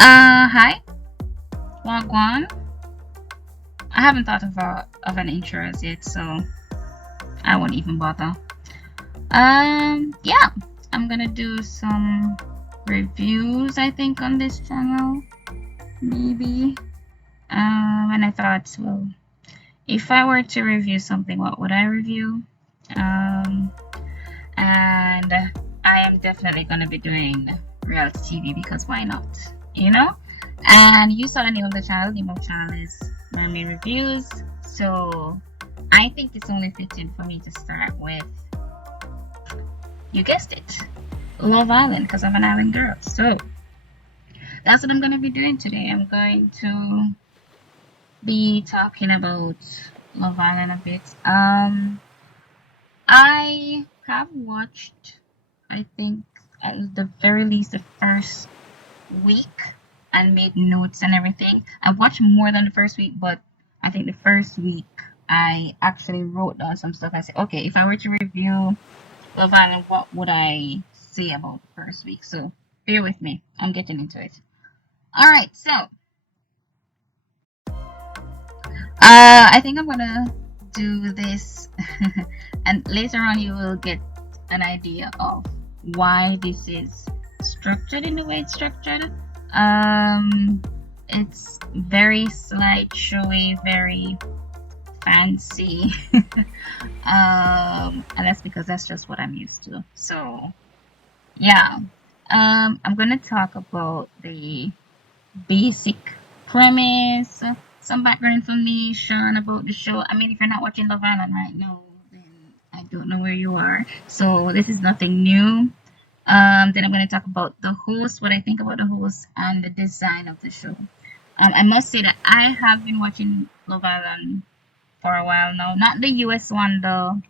Hi, Wagwan. I haven't thought of an intro as yet, so I won't even bother. Yeah, I'm gonna do some reviews, I think, on this channel, maybe. And I thought, well, if I were to review something, what would I review? Um, and I am definitely gonna be doing reality TV because why not? You know? And you saw the name of the channel. The name of the channel is Mermaid Reviews. So I think it's only fitting for me to start with, you guessed it, Love Island, because I'm an island girl. So that's what I'm going to be doing today. I'm going to be talking about Love Island a bit. I have watched, I think, at the very least, the first week and made notes and everything. I watched more than the first week, but I think the first week I actually wrote down some stuff. I said, okay, if I were to review Love Island, what would I say about the first week? So bear with me. I'm getting into it. All right, so I think I'm gonna do this, and later on you will get an idea of why this is structured in the way it's structured. Um, it's very slideshowy, very fancy, and that's because that's just what I'm used to. So yeah, I'm gonna talk about the basic premise, some background information about the show. I mean, if you're not watching Love Island right now, then I don't know where you are. So this is nothing new. Then I'm going to talk about the host, what I think about the host, and the design of the show. I must say that I have been watching Love Island for a while now. Not the US one, though,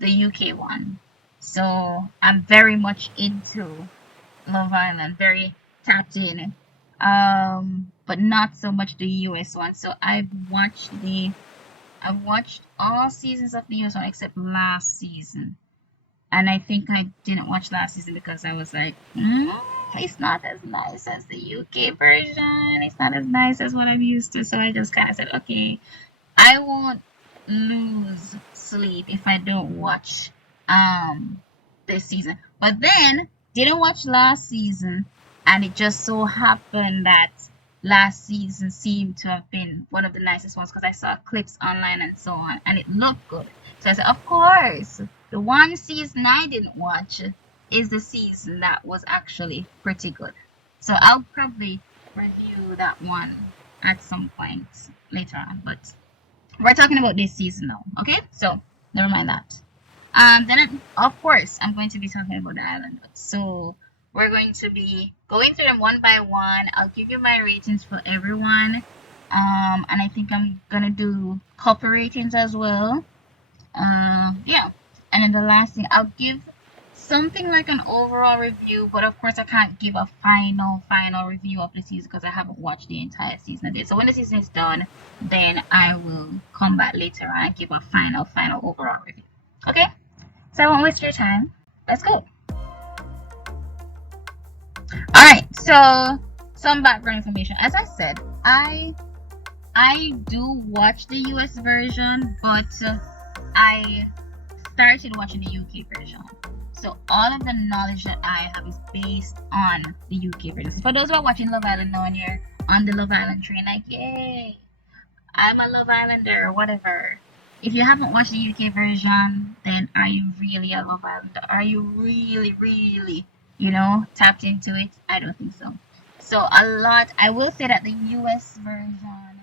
the UK one. So I'm very much into Love Island, very tapped in. But not so much the US one. So I've watched all seasons of the US one except last season. And I think I didn't watch last season because I was like, it's not as nice as the UK version. It's not as nice as what I'm used to. So I just kind of said, okay, I won't lose sleep if I don't watch this season. But then didn't watch last season, and it just so happened that last season seemed to have been one of the nicest ones because I saw clips online and so on, and it looked good. So I said, of course, the one season I didn't watch is the season that was actually pretty good. So I'll probably review that one at some point later on, but we're talking about this season now, okay? So never mind that. Then of course I'm going to be talking about the island. So we're going to be going through them one by one. I'll give you my ratings for everyone. And I think I'm gonna do couple ratings as well. Yeah. And then the last thing, I'll give something like an overall review, but of course I can't give a final review of the season because I haven't watched the entire season of it. So when the season is done, then I will come back later and give a final overall review. Okay? So I won't waste your time. Let's go. Alright, so some background information. As I said, I do watch the US version, but I started watching the UK version. So all of the knowledge that I have is based on the UK version. So for those who are watching Love Island now and you're on the Love Island train, like, yay, I'm a Love Islander or whatever. If you haven't watched the UK version, then are you really a Love Islander? Are you really, tapped into it? I don't think so. So I will say that the US version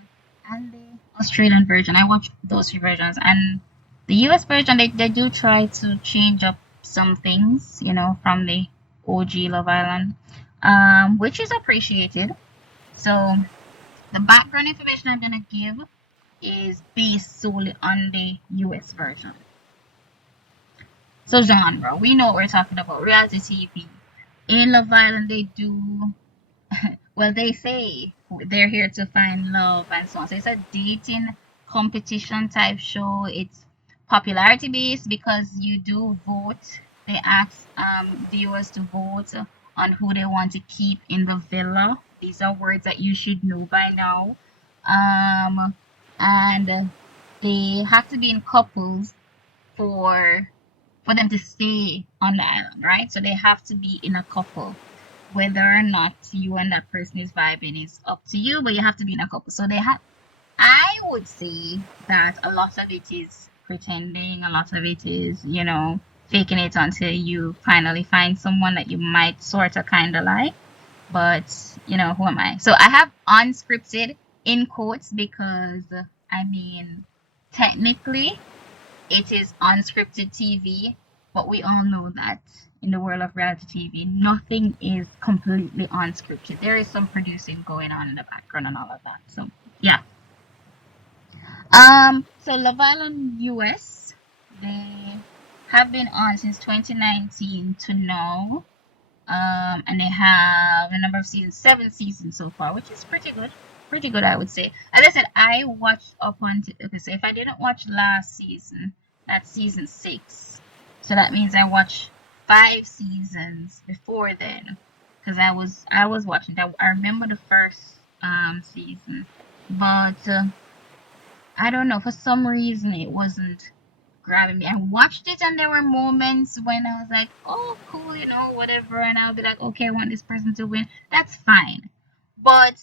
and the Australian version, I watched those three versions, and the US version, they do try to change up some things, from the OG Love Island, which is appreciated. So the background information I'm gonna give is based solely on the US version. So genre, we know what we're talking about, reality TV. In Love Island, they do, well, they say they're here to find love and so on. So it's a dating competition type show. It's popularity based because you do vote. They ask viewers to vote on who they want to keep in the villa. These are words that you should know by now. Um, and they have to be in couples for them to stay on the island, right? So they have to be in a couple. Whether or not you and that person is vibing is up to you, but you have to be in a couple. So they have. I would say that a lot of it is pretending. A lot of it is, faking it until you finally find someone that you might sort of kind of like. But who am I? So I have unscripted in quotes because I mean, technically it is unscripted TV, but we all know that in the world of reality TV, nothing is completely unscripted. There is some producing going on in the background and all of that. So yeah. So Love Island US, they have been on since 2019 to now. And they have a number of seasons, 7 seasons so far, which is pretty good. Pretty good, I would say. As I said, I watched up until, okay, so if I didn't watch last season, that's season 6. So that means I watched 5 seasons before then, because I was watching that. I remember the first season, but I don't know, for some reason it wasn't grabbing me. I watched it and there were moments when I was like, oh cool, whatever, and I'll be like, okay, I want this person to win. That's fine. But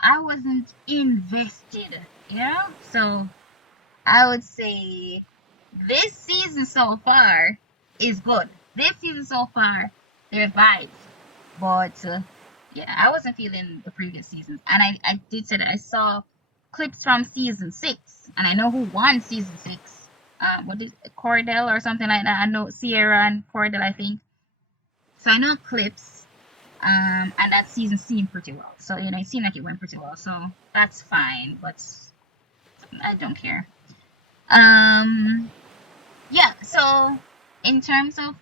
I wasn't invested, So I would say this season so far is good. This season so far, there are vibes. But yeah, I wasn't feeling the previous seasons. And I did say that I saw clips from season 6, and I know who won season 6. What is it, Cordell or something like that? I know Sierra and Cordell, I think. So I know clips, and that season seemed pretty well. So it seemed like it went pretty well. So that's fine, but I don't care. Yeah. So in terms of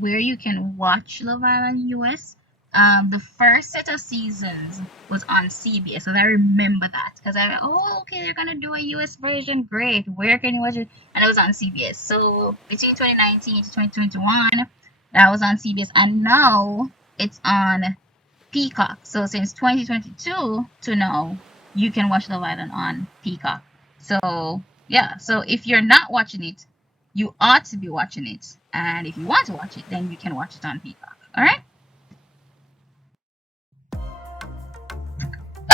where you can watch Love Island US, the first set of seasons was on CBS, so I remember that because okay, they're gonna do a US version. Great, where can you watch it? And it was on CBS. So between 2019 to 2021, that was on CBS, and now it's on Peacock. So since 2022 to now, you can watch Love Island on Peacock. So yeah, so if you're not watching it, you ought to be watching it, and if you want to watch it, then you can watch it on Peacock. All right.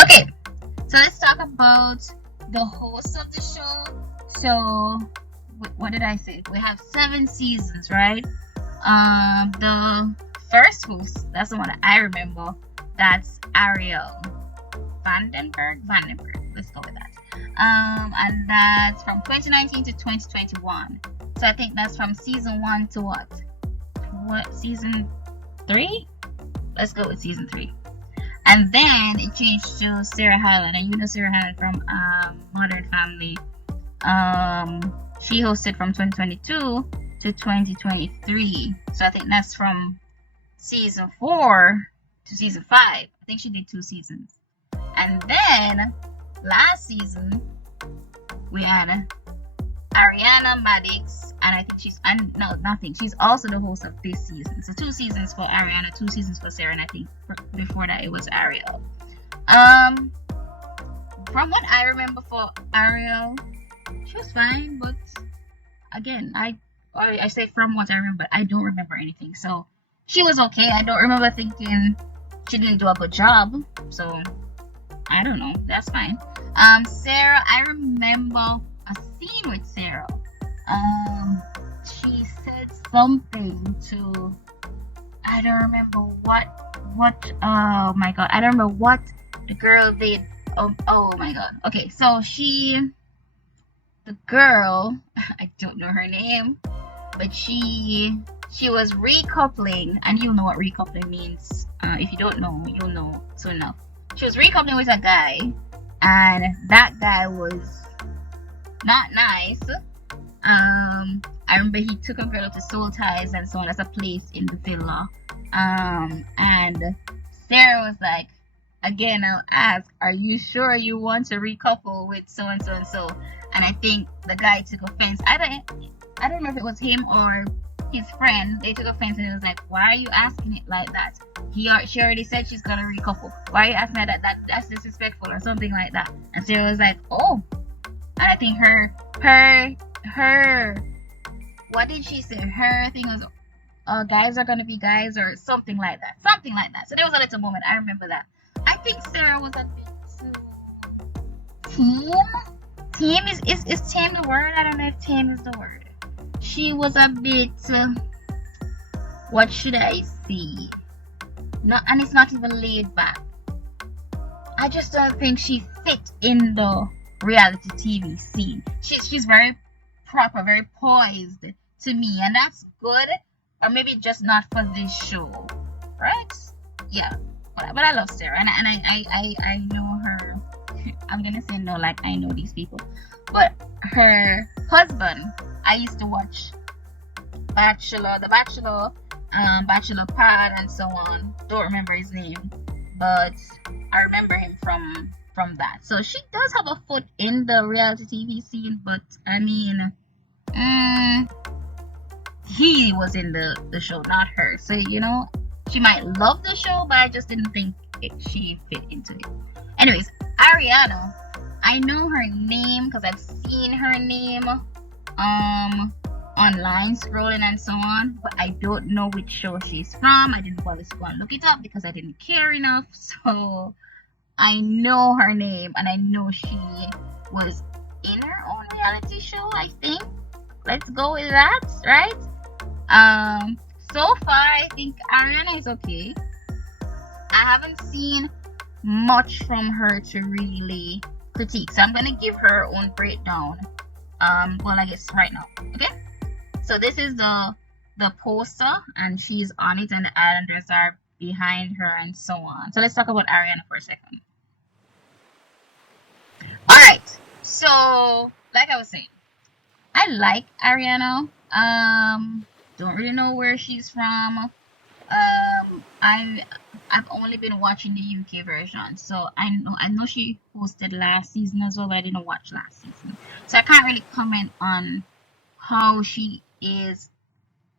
Okay, so let's talk about the host of the show. So, what did I say? We have 7 seasons, right? The first host, that's the one that I remember. That's Ariel Vandenberg. Let's go with that. And that's from 2019 to 2021. So I think that's from season 1 to what? Season 3? Let's go with season 3. And then it changed to Sarah Hyland, and Sarah Hyland from Modern Family. She hosted from 2022 to 2023. So I think that's from season 4 to season 5. I think she did 2 seasons. And then last season we had Ariana Madix, and I think she's also the host of this season. So 2 seasons for Ariana, 2 seasons for Sarah, and I think before that it was Ariel. From what I remember for Ariel, she was fine, but again, I say from what I remember, I don't remember anything. So she was okay. I don't remember thinking she didn't do a good job. So I don't know. That's fine. Sarah, I remember a scene with Sarah. She said something to, I don't remember what oh my god, I don't remember what the girl did. Oh my god. Okay, so the girl, I don't know her name, but she was recoupling, and you'll know what recoupling means. If you don't know, you'll know soon enough. She was recoupling with a guy, and that guy was not nice. I remember he took a girl to Soul Ties and so on. That's a place in the villa. And Sarah was like, again, I'll ask, are you sure you want to recouple with so and so and so? And I think the guy took offense. I don't know if it was him or his friend, they took offense and it was like, why are you asking it like that? She already said she's gonna recouple. Why are you asking that? That's disrespectful or something like that. And Sarah was like, oh, I think her. What did she say? Her thing was, guys are gonna be guys or something like that. Something like that. So there was a little moment. I remember that. I think Sarah was a bit too team. Team is tame the word? I don't know if tame is the word. She was a bit. What should I say? Not, and it's not even laid back. I just don't think she fit in the reality TV scene. She's very proper, very poised to me, and that's good. Or maybe just not for this show, right? Yeah, but I love Sarah, and I know her. I'm gonna say no, like I know these people, but her husband. I used to watch The Bachelor, Bachelor Pad, and so on. Don't remember his name, but I remember him from that. So she does have a foot in the reality TV scene, but I mean, he was in the show, not her. So she might love the show, but I just didn't think she fit into it. Anyways, Ariana, I know her name because I've seen her name online scrolling and so on, but I don't know which show she's from. I didn't bother to go and look it up because I didn't care enough. So I know her name and I know she was in her own reality show, I think. Let's go with that, right? So far I think Ariana is okay. I haven't seen much from her to really critique, so I'm gonna give her own breakdown. Well, I guess right now. Okay. So this is the poster, and she's on it, and the Islanders are behind her, and so on. So let's talk about Ariana for a second. All right. So, like I was saying, I like Ariana. Don't really know where she's from. I've only been watching the UK version, so I know she hosted last season as well, but I didn't watch last season, so I can't really comment on how she is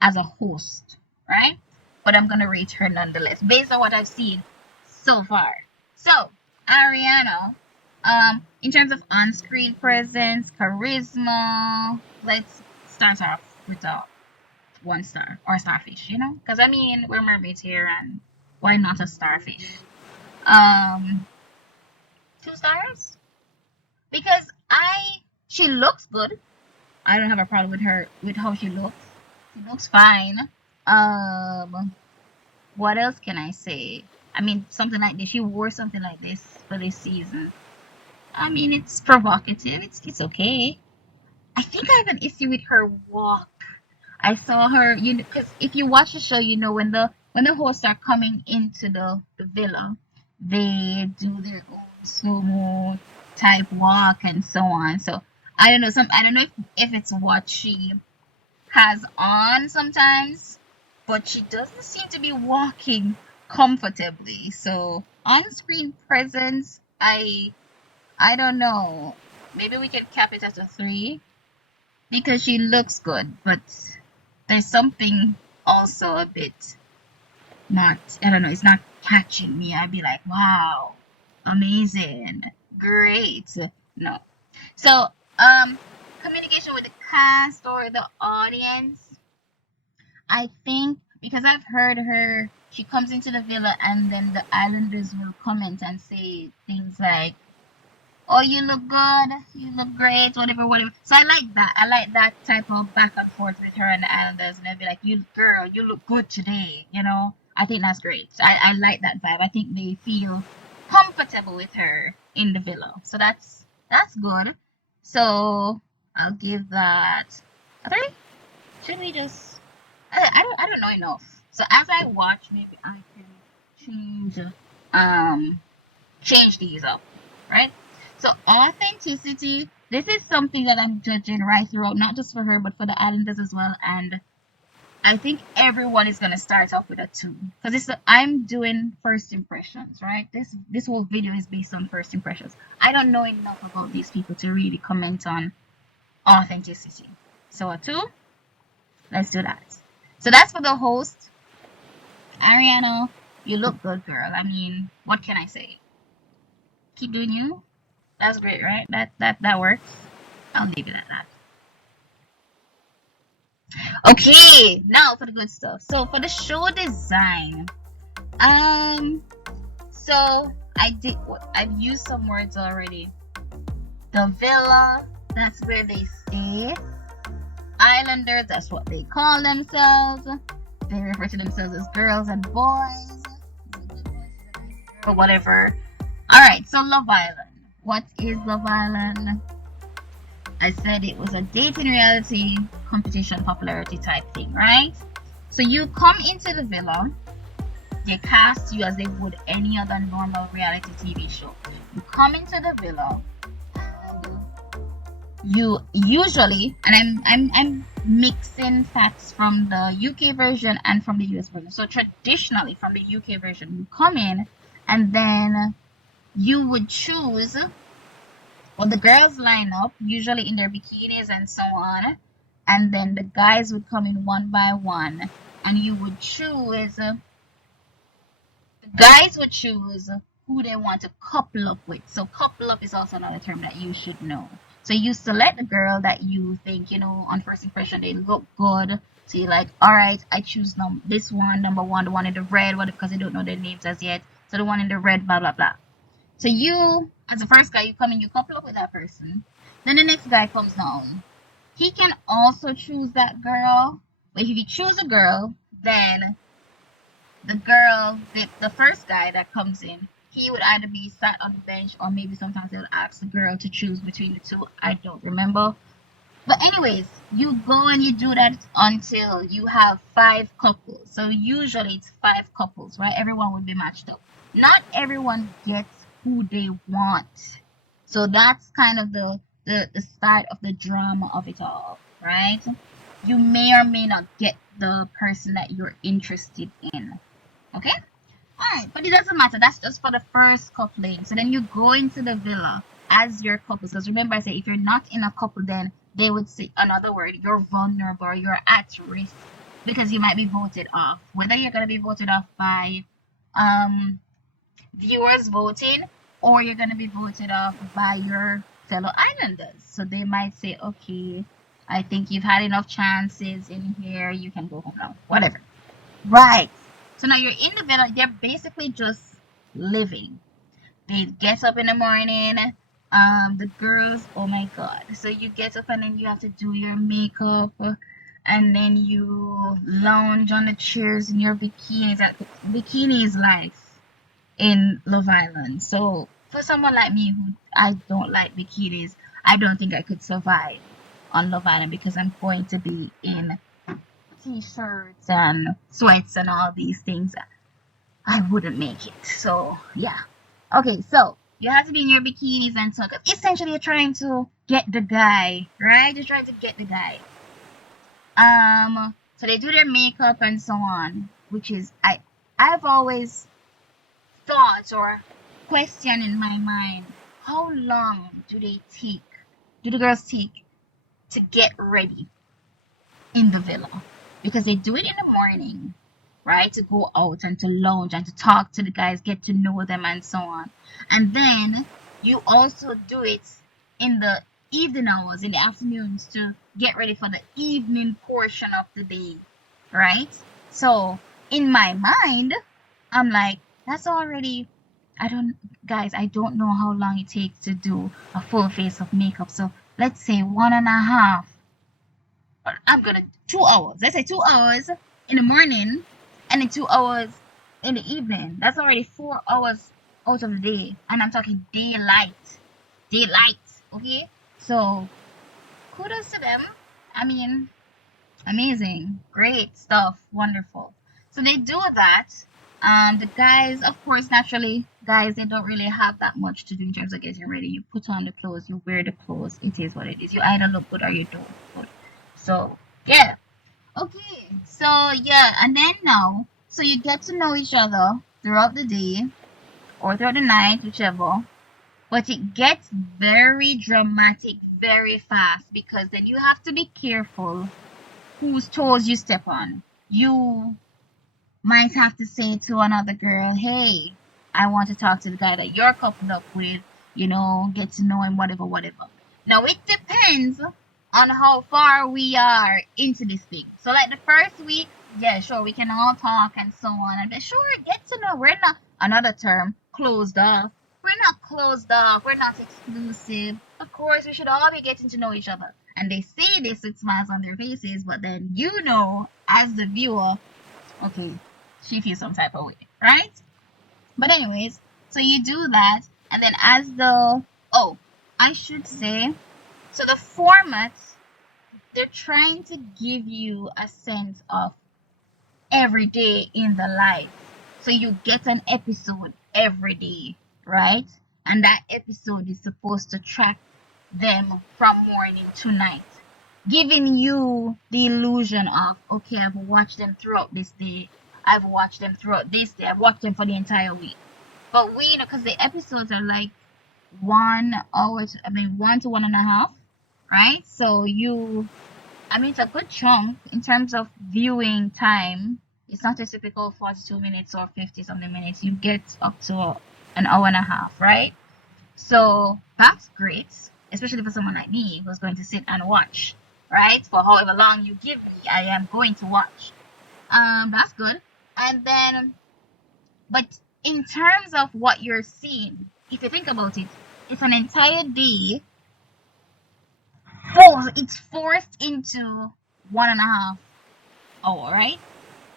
as a host, right? But I'm gonna rate her nonetheless based on what I've seen so far. So Ariana, in terms of on-screen presence, charisma, let's start off with a 1 star or starfish, because I mean we're mermaids here, and why not a starfish? 2 stars, because she looks good. I don't have a problem with how she looks. She looks fine. What else can I say? I mean, something like this. She wore something like this for this season. I mean, it's provocative. It's okay. I think I have an issue with her walk. I saw her, because if you watch the show, when the hosts are coming into the villa, they do their own slow-mo type walk and so on. So I don't know. I don't know if it's what she has on sometimes, but she doesn't seem to be walking comfortably. So on-screen presence, I don't know. Maybe we can cap it at a 3 because she looks good, but there's something also a bit not, I don't know, it's not catching me. I'd be like, wow, amazing, great. No. So, communication with the cast or the audience, I think, because I've heard her, she comes into the villa and then the Islanders will comment and say things like, oh, you look good, you look great, whatever. So I like that. I like that type of back and forth with her and the Islanders, and they'll be like, you look good today, I think that's great. I like that vibe. I think they feel comfortable with her in the villa. So that's good. So I'll give that a 3. Should we just, I don't know enough. So as I watch, maybe I can change these up, right? So authenticity, this is something that I'm judging right throughout, not just for her, but for the Islanders as well. And I think everyone is going to start off with a 2. Because I'm doing first impressions, right? This whole video is based on first impressions. I don't know enough about these people to really comment on authenticity. So a 2, let's do that. So that's for the host. Ariana, you look good, girl. I mean, what can I say? Keep doing you. That's great, right? That works. I'll leave it at that. Okay, now for the good stuff. So for the show design, um, so I've used some words already. The villa, that's where they stay. Islanders, that's what they call themselves. They refer to themselves as girls and boys, or whatever. Alright, so Love Island. What is Love Island? I said it was a dating reality competition popularity type thing, right? So you come into the villa, they cast you as they would any other normal reality TV show. You come into the villa, you usually, and I'm mixing facts from the UK version and from the US version. So traditionally from the UK version, you come in and then you would choose, well, the girls line up usually in their bikinis and so on, and then the guys would come in one by one, and you would choose, the guys would choose who they want to couple up with. So couple up is also another term that you should know. So you select the girl that you think, on first impression they look good. So you're like, all right, I choose this one, number one, the one in the red, because they don't know their names as yet. So the one in the red, blah blah blah. So you, as the first guy, you come in, you couple up with that person. Then the next guy comes down. He can also choose that girl. But if you choose a girl, then the girl, the first guy that comes in, he would either be sat on the bench or maybe sometimes they'll ask the girl to choose between the two. I don't remember. But anyways, you go and you do that until you have 5 couples. So usually it's 5 couples, right? Everyone would be matched up. Not everyone gets who they want. So that's kind of the start of the drama of it all, right? You may or may not get the person that you're interested in. Okay? Alright, but it doesn't matter. That's just for the first coupling. So then you go into the villa as your couple. Because remember I said if you're not in a couple, then they would say another word, you're vulnerable or you're at risk because you might be voted off. Whether you're gonna be voted off by viewers voting or you're gonna be voted off by your fellow islanders. So they might say, okay, I think you've had enough chances in here, you can go home now. Whatever. Right. So now you're in the villa, they're basically just living. They get up in the morning. The girls, oh my god. So you get up and then you have to do your makeup, and then you lounge on the chairs in your bikinis. Bikini is life in Love Island. So for someone like me who I don't like bikinis, I don't think I could survive on Love Island because I'm going to be in t-shirts and sweats and all these things. I wouldn't make it. So yeah. Okay, so you have to be in your bikinis and so essentially you're trying to get the guy, right? You're trying to get the guy. So they do their makeup and so on, which is I've always thought or questioned in my mind, how long do the girls take to get ready in the villa? Because they do it in the morning, right? To go out and to lounge and to talk to the guys, get to know them and so on. And then you also do it in the evening hours, in the afternoons, to get ready for the evening portion of the day, right? So in my mind, I'm like, that's already, I don't know how long it takes to do a full face of makeup. So let's say 1.5, I'm gonna 2 hours. Let's say 2 hours in the morning and then 2 hours in the evening. That's already 4 hours out of the day. And I'm talking daylight. Daylight. Okay? So kudos to them. I mean, amazing. Great stuff. Wonderful. So they do that. The guys, of course, naturally, guys, they don't really have that much to do in terms of getting ready. You put on the clothes, you wear the clothes. It is what it is. You either look good or you don't look good. So yeah. Okay. So yeah, and then now, so you get to know each other throughout the day or throughout the night, whichever. But it gets very dramatic very fast because then you have to be careful whose toes you step on. you might have to say to another girl, hey, I want to talk to the guy that you're coupled up with, get to know him, whatever, whatever. Now, it depends on how far we are into this thing. So, like the first week, yeah, sure, we can all talk and so on. And sure, get to know. We're not, another term, closed off. We're not closed off. We're not exclusive. Of course, we should all be getting to know each other. And they say this with smiles on their faces, but then as the viewer, okay, she feels some type of way, right? But anyways, so you do that, and then oh, I should say, so the format, they're trying to give you a sense of every day in the life. So you get an episode every day, right? And that episode is supposed to track them from morning to night, giving you the illusion of, okay, I've watched them throughout this day. I've watched them throughout this day. I've watched them for the entire week. But because the episodes are like 1 hour, 1 to 1.5, right? So it's a good chunk in terms of viewing time. It's not a typical 42 minutes or 50 something minutes. You get up to an hour and a half, right? So that's great, especially for someone like me who's going to sit and watch, right? For however long you give me, I am going to watch. That's good. And then, but in terms of what you're seeing, if you think about it, it's an entire day. It's forced into 1.5 hour, right?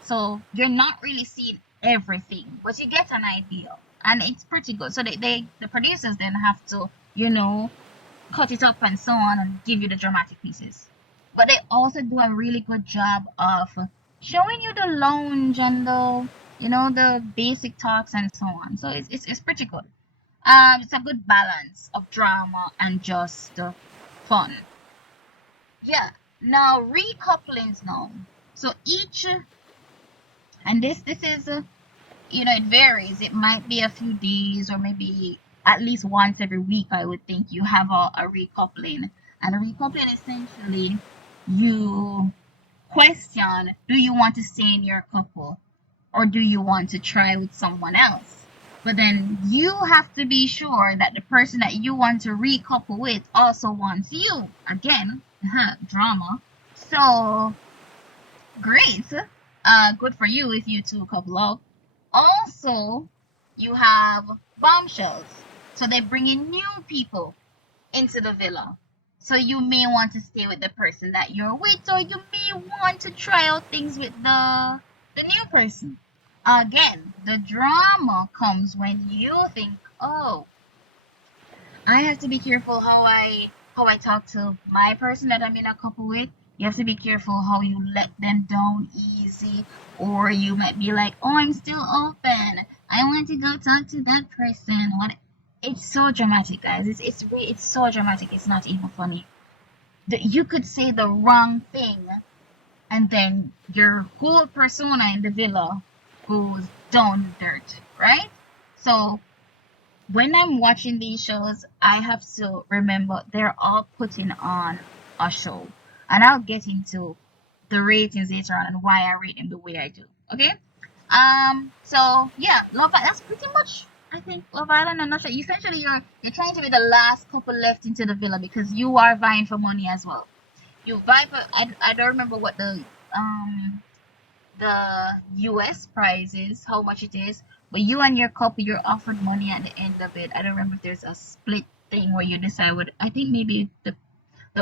So you're not really seeing everything, but you get an idea, and it's pretty good. So the producers then have to, cut it up and so on and give you the dramatic pieces. But they also do a really good job of showing you the lounge and the basic talks and so on. So it's pretty good. It's a good balance of drama and just fun. Yeah. Now recouplings now. So and this is it varies. It might be a few days or maybe at least once every week. I would think you have a recoupling, and a recoupling essentially you question: do you want to stay in your couple, or do you want to try with someone else? But then you have to be sure that the person that you want to recouple with also wants you. Again, drama. So great. Good for you if you two couple up. Also, you have bombshells. So they bring in new people into the villa. So you may want to stay with the person that you're with, or you may want to try out things with the new person. Again, the drama comes when you think, oh, I have to be careful how I talk to my person that I'm in a couple with. You have to be careful how you let them down easy, or you might be like, "Oh, I'm still open. I want to go talk to that person." It's so dramatic, guys. It's so dramatic. It's not even funny. You could say the wrong thing, and then your whole persona in the villa goes down the dirt, right? So when I'm watching these shows, I have to remember they're all putting on a show. And I'll get into the ratings later on and why I rate them the way I do. Okay? So yeah, that's pretty much I think Love Island. I'm not sure. Essentially you're trying to be the last couple left into the villa because you are vying for money as well. You vie for I don't remember what the US prize is, how much it is, but you and your couple, you're offered money at the end of it. I don't remember if there's a split thing where you decide what. I think maybe the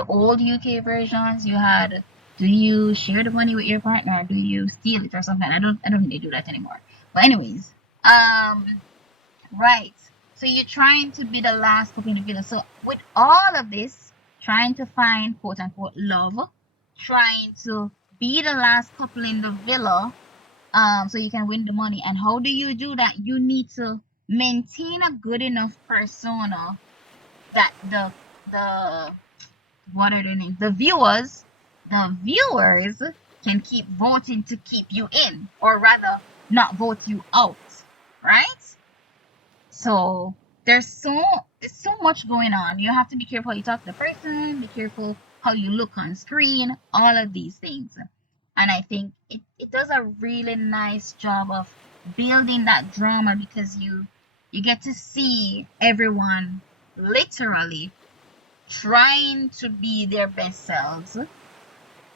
old UK versions you had. Do you share the money with your partner? Or do you steal it or something? I don't think they do that anymore. But anyways, right. So you're trying to be the last couple in the villa. So with all of this, trying to find quote unquote love, trying to be the last couple in the villa, so you can win the money. And how do you do that? You need to maintain a good enough persona that the what are the names? The viewers can keep voting to keep you in, or rather, not vote you out, right? So there's so much going on. You have to be careful how you talk to the person, be careful how you look on screen, all of these things. And I think it does a really nice job of building that drama because you get to see everyone literally trying to be their best selves,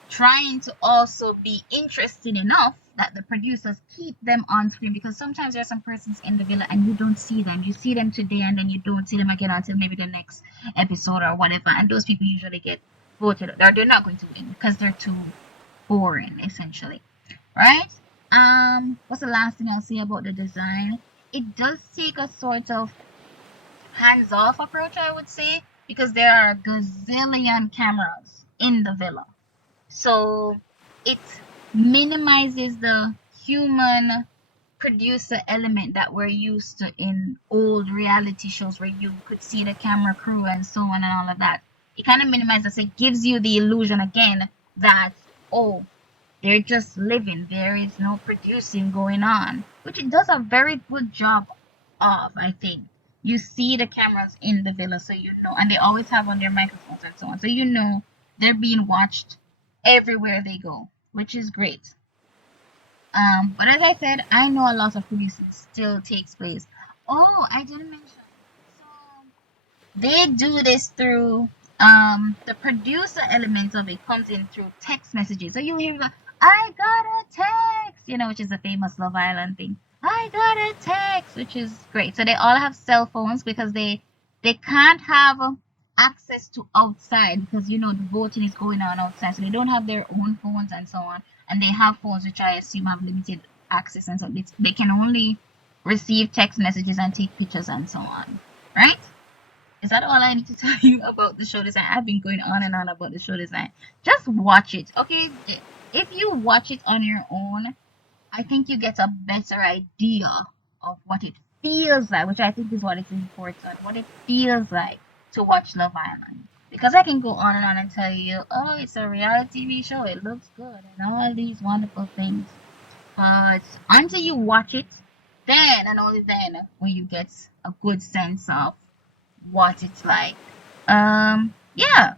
trying to also be interesting enough that the producers keep them on screen, because sometimes there are some persons in the villa and you don't see them. You see them today and then you don't see them again until maybe the next episode or whatever. And those people usually get voted, or they're not going to win because they're too boring, essentially. Right? What's the last thing I'll say about the design? It does take a sort of hands-off approach, I would say, because there are a gazillion cameras in the villa. So it minimizes the human producer element that we're used to in old reality shows where you could see the camera crew and so on and all of that. It kind of minimizes, it gives you the illusion again that, oh, they're just living, there is no producing going on, which it does a very good job of, I think. You see the cameras in the villa, so you know, and they always have on their microphones and so on, so you know they're being watched everywhere they go, which is great. But as I said, I know a lot of producing still takes place. Oh, I didn't mention. So they do this through the producer element of it comes in through text messages. So you hear the I got a text, you know, which is a famous Love Island thing. I got a text, which is great. So they all have cell phones because they can't have access to outside because you know the voting is going on outside. So they don't have their own phones and so on. And they have phones which I assume have limited access and so they can only receive text messages and take pictures and so on. Right? Is that all I need to tell you about the show design? I've been going on and on about the show design. Just watch it, okay? If you watch it on your own, I think you get a better idea of what it feels like, which I think is what is important. What it feels like to watch Love Island. Because I can go on and tell you, oh, it's a reality TV show, it looks good, and all these wonderful things. But until you watch it, then and only then will you get a good sense of what it's like. Yeah,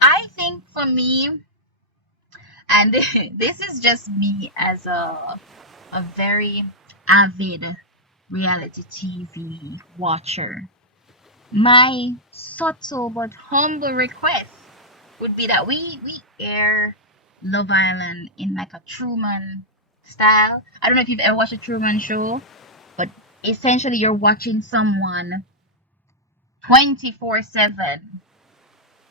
I think for me, and this is just me as a very avid reality TV watcher. My subtle but humble request would be that we air Love Island in like a Truman style. I don't know if you've ever watched a Truman show, but essentially you're watching someone 24/7.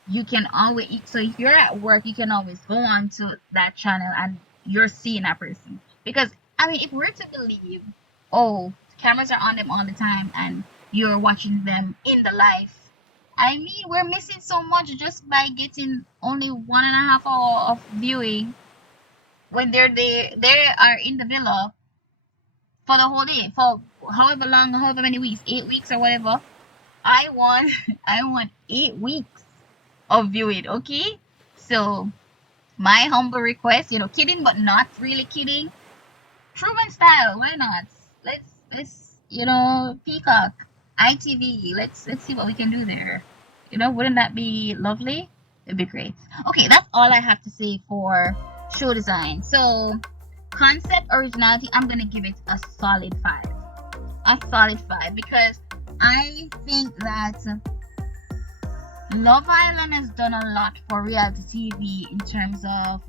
You can always, so if you're at work, you can always go on to that channel and you're seeing that person. Because I mean, if we're to believe, oh, cameras are on them all the time and you're watching them in the life, I mean, we're missing so much just by getting only 1.5 hour of viewing when they are in the villa for the whole day, for however long, however many weeks, 8 weeks or whatever. I want I want 8 weeks of viewing, okay? So my humble request, you know, kidding but not really kidding. Truman style, why not? Let's you know, Peacock, ITV, let's see what we can do there. You know, wouldn't that be lovely? It'd be great. Okay, that's all I have to say for show design. So concept originality, I'm gonna give it a solid 5. A solid 5 because I think that Love Island has done a lot for reality TV in terms of,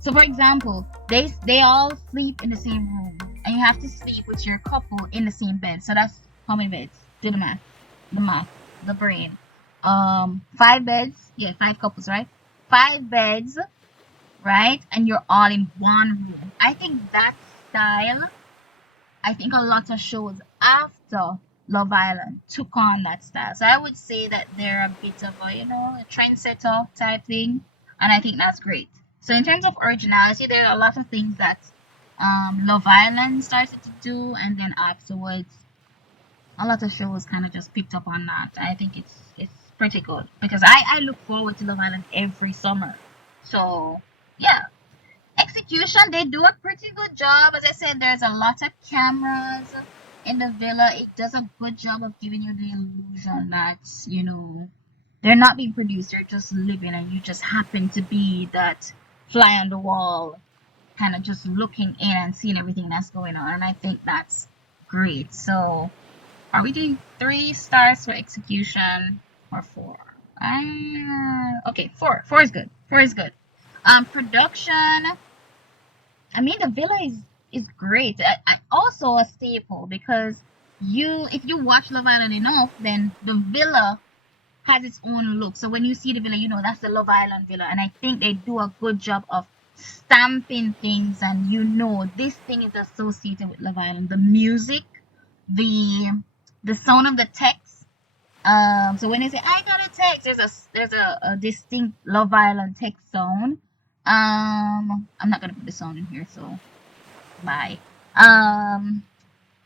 so for example, they all sleep in the same room, and you have to sleep with your couple in the same bed. So that's how many beds? Do the math, the brain. 5 beds, yeah, 5 couples, right? 5 beds, right? And you're all in one room. I think that style, I think a lot of shows after Love Island took on that style. So I would say that they're a bit of a, you know, a trendsetter type thing. And I think that's great. So in terms of originality, there are a lot of things that Love Island started to do, and then afterwards a lot of shows kind of just picked up on that. I think it's pretty good because I look forward to Love Island every summer. So yeah, execution, they do a pretty good job. As I said, there's a lot of cameras in the villa. It does a good job of giving you the illusion that, you know, they're not being produced, they're just living, and you just happen to be that fly on the wall kind of just looking in and seeing everything that's going on, and I think that's great. So are we doing 3 stars for execution or 4? Okay, 4. 4 is good. 4 is good. Production. I mean, the villa is great. I also a staple because if you watch Love Island enough, then the villa has its own look. So when you see the villa, you know that's the Love Island villa, and I think they do a good job of stamping things, and you know this thing is associated with Love Island. The music, the sound of the text. So when they say I got a text, there's a distinct Love Island text sound. I'm not gonna put the sound in here, so bye.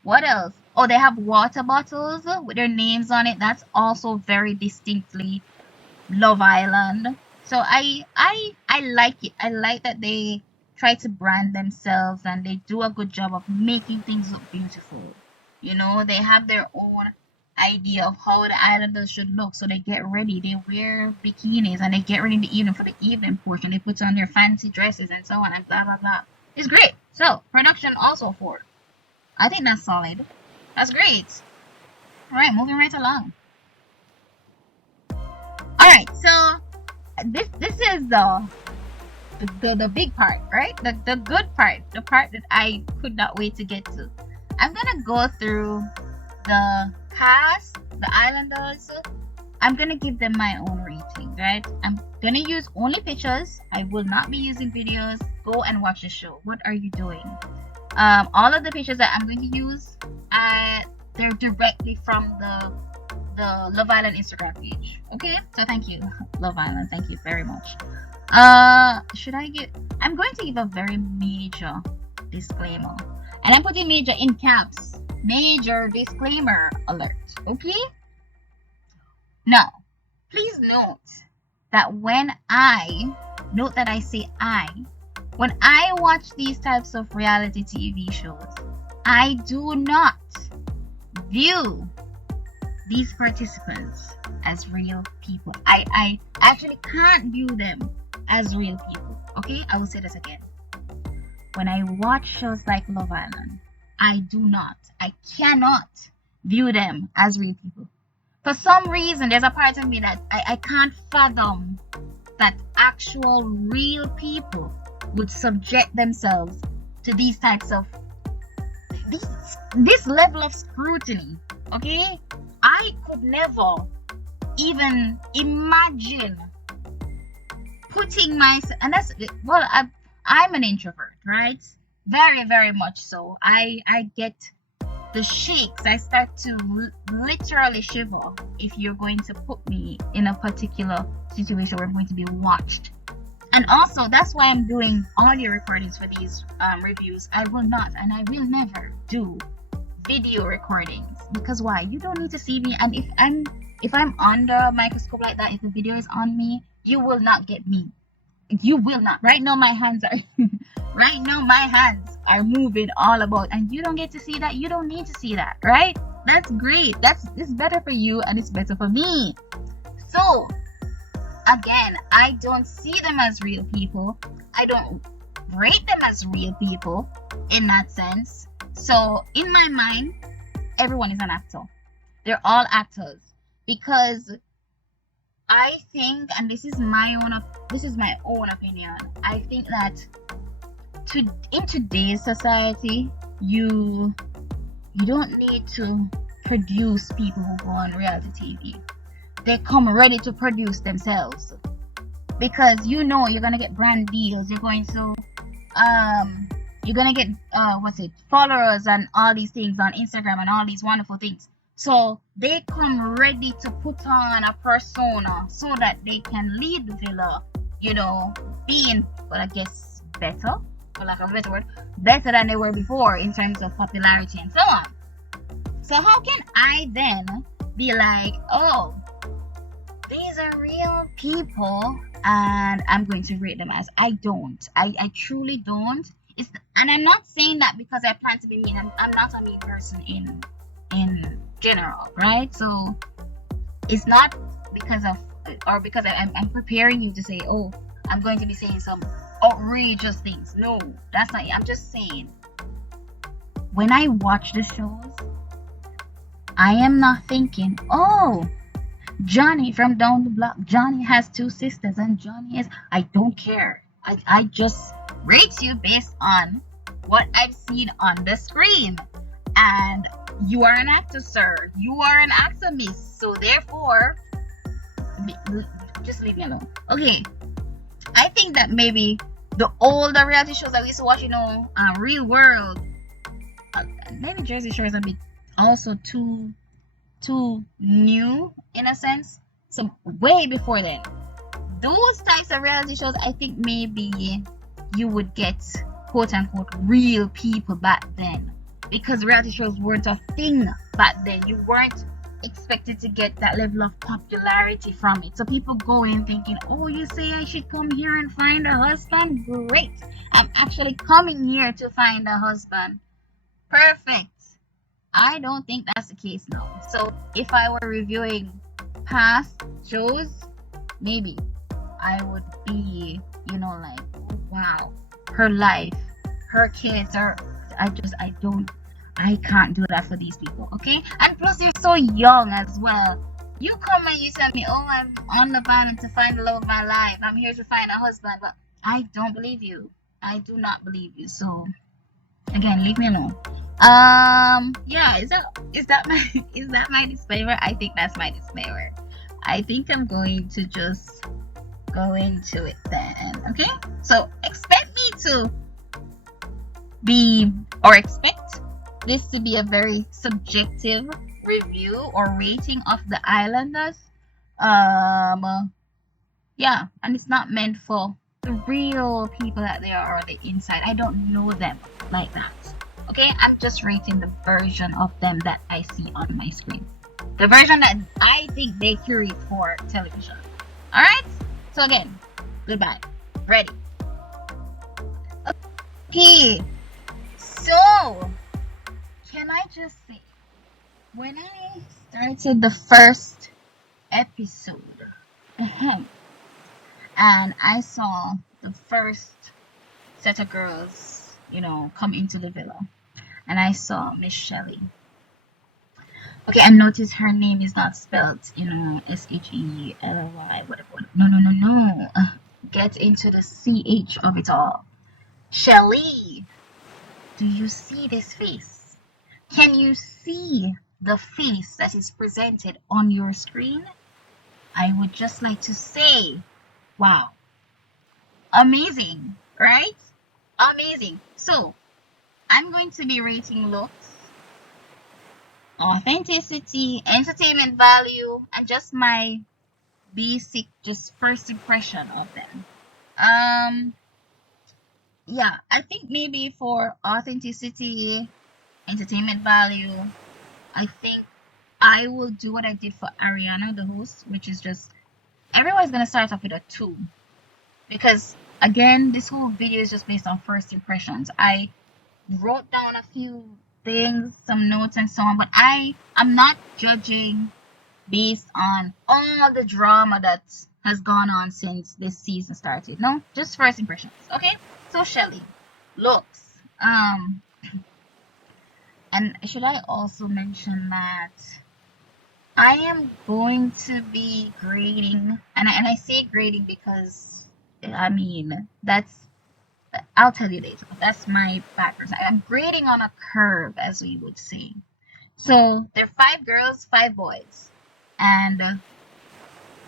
What else? Oh, they have water bottles with their names on it. That's also very distinctly Love Island. So I like it. I like that they try to brand themselves and they do a good job of making things look beautiful. You know, they have their own idea of how the islanders should look. So they get ready. They wear bikinis and they get ready in the evening for the evening portion. They put on their fancy dresses and so on and blah blah blah. It's great. So production also 4. I think that's solid. That's great. All right, moving right along. All right, so this is the big part, right? The good part, the part that I could not wait to get to. I'm gonna go through the cast, the islanders. I'm gonna give them my own rating, right? I'm gonna use only pictures. I will not be using videos. Go and watch the show. What are you doing? All of the pictures that I'm going to use, they're directly from the Love Island Instagram page. Okay, so thank you, Love Island. Thank you very much. I'm going to give a very major disclaimer, and I'm putting major in caps. Major disclaimer alert. Okay. Now, please note that when I say when I watch these types of reality TV shows, I do not view these participants as real people. I actually can't view them as real people. Okay, I will say this again. When I watch shows like Love Island, I cannot view them as real people. For some reason, there's a part of me that I can't fathom that actual real people would subject themselves to these types of this level of scrutiny. Okay, I could never even imagine putting myself, and that's well, I'm an introvert, right? Very, very much so. I get the shakes. I start to literally shiver if you're going to put me in a particular situation where I'm going to be watched. And also, that's why I'm doing audio recordings for these reviews. I will not, and I will never do video recordings, because why? You don't need to see me. And if I'm under a microscope like that, if the video is on me, you will not get me. You will not. Right now my hands are moving all about, and you don't get to see that. You don't need to see that, right? That's great. It's better for you and it's better for me. So again, I don't see them as real people. I don't rate them as real people in that sense. So in my mind, everyone is an actor. They're all actors, because I think, and this is my own opinion, I think that in today's society, you don't need to produce people who go on reality TV. They come ready to produce themselves, because you know you're gonna get brand deals. You're going to get followers and all these things on Instagram and all these wonderful things. So they come ready to put on a persona so that they can lead the villa, being, well, I guess better, for lack of a better word, better than they were before in terms of popularity and so on. So how can I then be like, oh, these are real people and I'm going to rate them as? I don't. I truly don't. And I'm not saying that because I plan to be mean. I'm not a mean person in general, right? So it's not because I'm preparing you to say, oh, I'm going to be saying some outrageous things. No, that's not it. I'm just saying, when I watch the shows, I am not thinking, oh, Johnny from down the block, Johnny has two sisters, and Johnny is. I don't care. I just rate you based on what I've seen on the screen. And you are an actor, sir. You are an actor, miss. So therefore, just leave me alone. Okay. I think that maybe the older reality shows that we used to watch, Real World, maybe Jersey Shore is a bit also too new in a sense. So way before then, those types of reality shows, I think maybe you would get quote unquote real people back then, because reality shows weren't a thing back then. You weren't expected to get that level of popularity from it. So people go in thinking, oh, you say I should come here and find a husband? Great. I'm actually coming here to find a husband. Perfect. I don't think that's the case now. So if I were reviewing past shows, maybe I would be, like, wow, her life, her kids are, I can't do that for these people, okay? And plus, they're so young as well. You come and you tell me, oh, I'm on the island to find the love of my life. I'm here to find a husband, but I don't believe you. I do not believe you. So, again, leave me alone. Yeah, is that my disclaimer? I think that's my disclaimer. I think I'm going to just go into it then, okay? So expect this to be a very subjective review or rating of the Islanders. Yeah, and it's not meant for the real people that they are on the inside. I don't know them like that. Okay, I'm just rating the version of them that I see on my screen. The version that I think they curate for television. Alright? So again, goodbye. Ready. Okay. So, can I just say, when I started the first episode, and I saw the first set of girls, come into the villa, and I saw Miss Shelley. Okay, and notice her name is not spelled, Shely, whatever. No. Get into the CH of it all. Shelley, do you see this face? Can you see the face that is presented on your screen? I would just like to say, wow. Amazing, right? Amazing. So, I'm going to be rating looks, authenticity, entertainment value, and just my basic, just first impression of them. Yeah, I think maybe for authenticity, entertainment value, I think I will do what I did for Ariana, the host, which is just, everyone's going to start off with a 2. Because, again, this whole video is just based on first impressions. I wrote down a few things, some notes and so on, but I'm not judging based on all the drama that has gone on since this season started. No, just first impressions. Okay, so Shelley, looks, and should I also mention that I am going to be grading, and I say grading because I'll tell you later. That's my background. I'm grading on a curve, as we would say. So there are 5 girls, 5 boys, and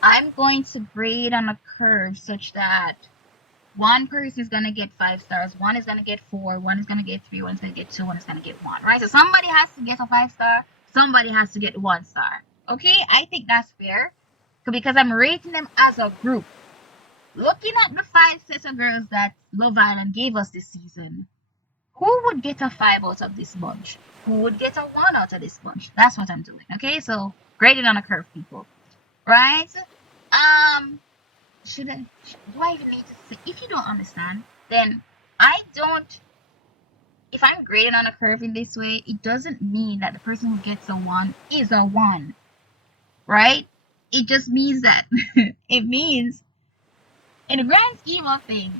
I'm going to grade on a curve such that one person is gonna get 5 stars, one is gonna get 4, one is gonna get 3, one is gonna get 2, one is gonna get 1. Right? So somebody has to get a 5 star, somebody has to get 1 star. Okay, I think that's fair because I'm rating them as a group. Looking at the 5 sets of girls that Love Island gave us this season, who would get a 5 out of this bunch? Who would get a 1 out of this bunch? That's what I'm doing. Okay, so graded on a curve, people. Right? Do I even need to say? If you don't understand, then if I'm graded on a curve in this way, it doesn't mean that the person who gets a 1 is a 1. Right? It just means that, it means, in the grand scheme of things,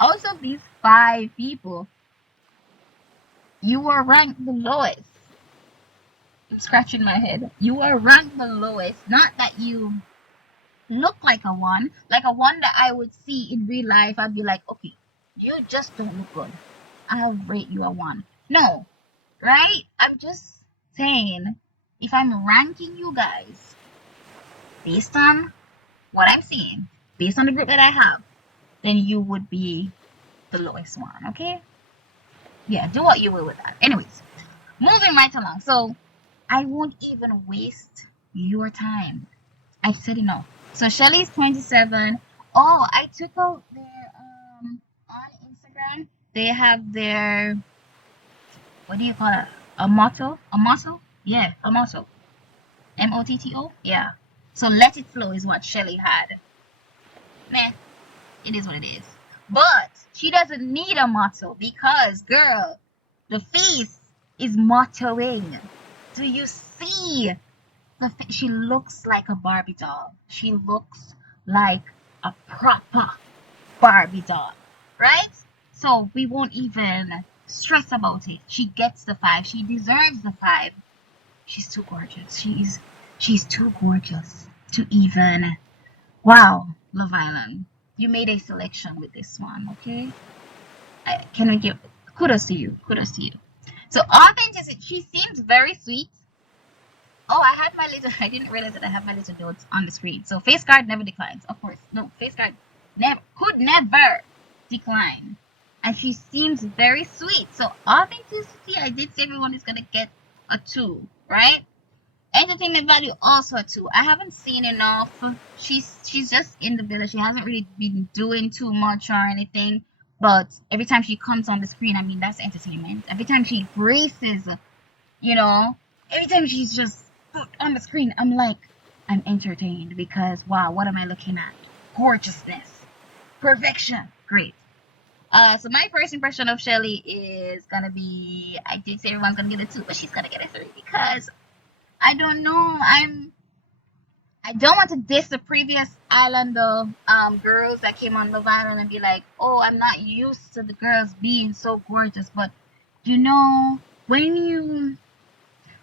Out of these 5 people, you were ranked the lowest. I'm scratching my head. You were ranked the lowest. Not that you look like a one that I would see in real life. I'd be like, okay, you just don't look good. I'll rate you a 1. No, right? I'm just saying, if I'm ranking you guys based on what I'm seeing, based on the group that I have, then you would be the lowest one, okay? Yeah, do what you will with that. Anyways, moving right along. So I won't even waste your time. I've said enough. So Shelly's 27. Oh, I took out their on Instagram. They have their, what do you call it? A motto? A motto? Yeah, a motto. Motto? Yeah. So let it flow is what Shelly had. Meh, it is what it is. But she doesn't need a motto because, girl, the face is mottoing. Do you see? She looks like a Barbie doll. She looks like a proper Barbie doll, right? So we won't even stress about it. She gets the 5. She deserves the 5. She's too gorgeous. She's too gorgeous to even. Wow, Love Island. You made a selection with this one, okay? Can we give kudos to you? Kudos to you. So authenticity. She seems very sweet. Oh, I had my little. I didn't realize that I have my little notes on the screen. So face card never declines. Of course, no face card could never decline. And she seems very sweet. So authenticity, I did say everyone is gonna get a 2, right? Entertainment value also a 2. I haven't seen enough. She's just in the village. She hasn't really been doing too much or anything. But every time she comes on the screen, I mean that's entertainment. Every time she graces, you know, every time she's just put on the screen, I'm like, I'm entertained because wow, what am I looking at? Gorgeousness, perfection, great. So my first impression of Shelly is gonna be, I did say everyone's gonna get a 2, but she's gonna get a 3 because I don't know. I don't want to diss the previous Islander girls that came on Love Island and be like, oh, I'm not used to the girls being so gorgeous, but you know, when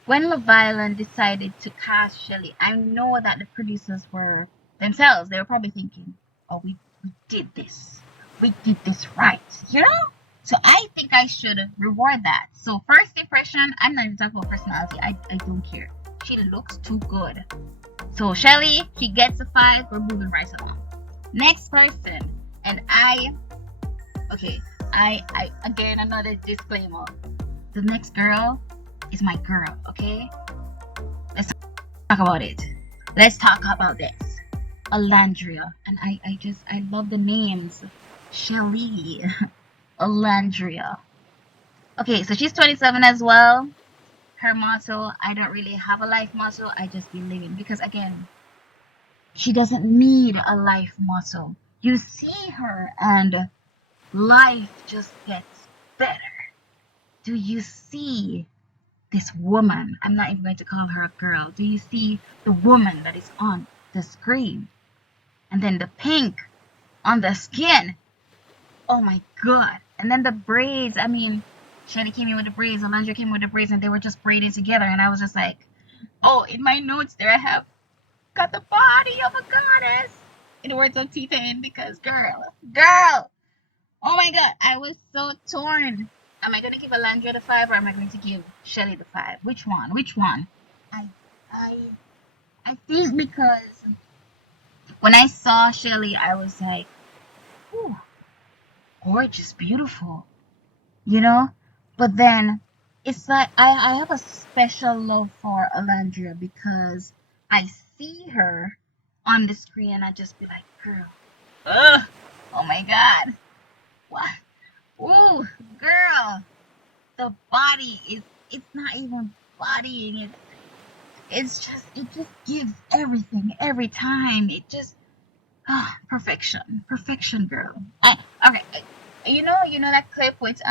Love Island decided to cast Shelly, I know that the producers were themselves. They were probably thinking, "Oh, we did this. We did this right," you know. So I think I should reward that. So first impression, I'm not even talking about personality. I don't care. She looks too good. So Shelly, she gets a 5. We're moving right along. Next person, and okay, I again another disclaimer. The next girl is my girl, okay? Let's talk about it. Let's talk about this. Alandria. And I love the names. Shelly. Alandria. Okay, so she's 27 as well. Her motto, I don't really have a life motto, I just be living. Because again, she doesn't need a life motto. You see her and life just gets better. Do you see this woman? I'm not even going to call her a girl. Do you see the woman that is on the screen? And then the pink on the skin. Oh my god. And then the braids. I mean, Shelly came in with the braids, Alondra came with the braids, and they were just braided together. And I was just like, oh, in my notes there I have got the body of a goddess. In the words of Tita N, because girl, oh my god, I was so torn. Am I going to give Alandra the 5 or am I going to give Shelly the 5? Which one? Which one? I I I think because when I saw Shelly, I was like, ooh, gorgeous, beautiful, you know? But then it's like I have a special love for Alandria because I see her on the screen and I just be like, girl, ugh, oh my god, what? Ooh, girl, the body is, it's not even bodying, it just gives everything every time. It just perfection, girl. Okay, you know that clip with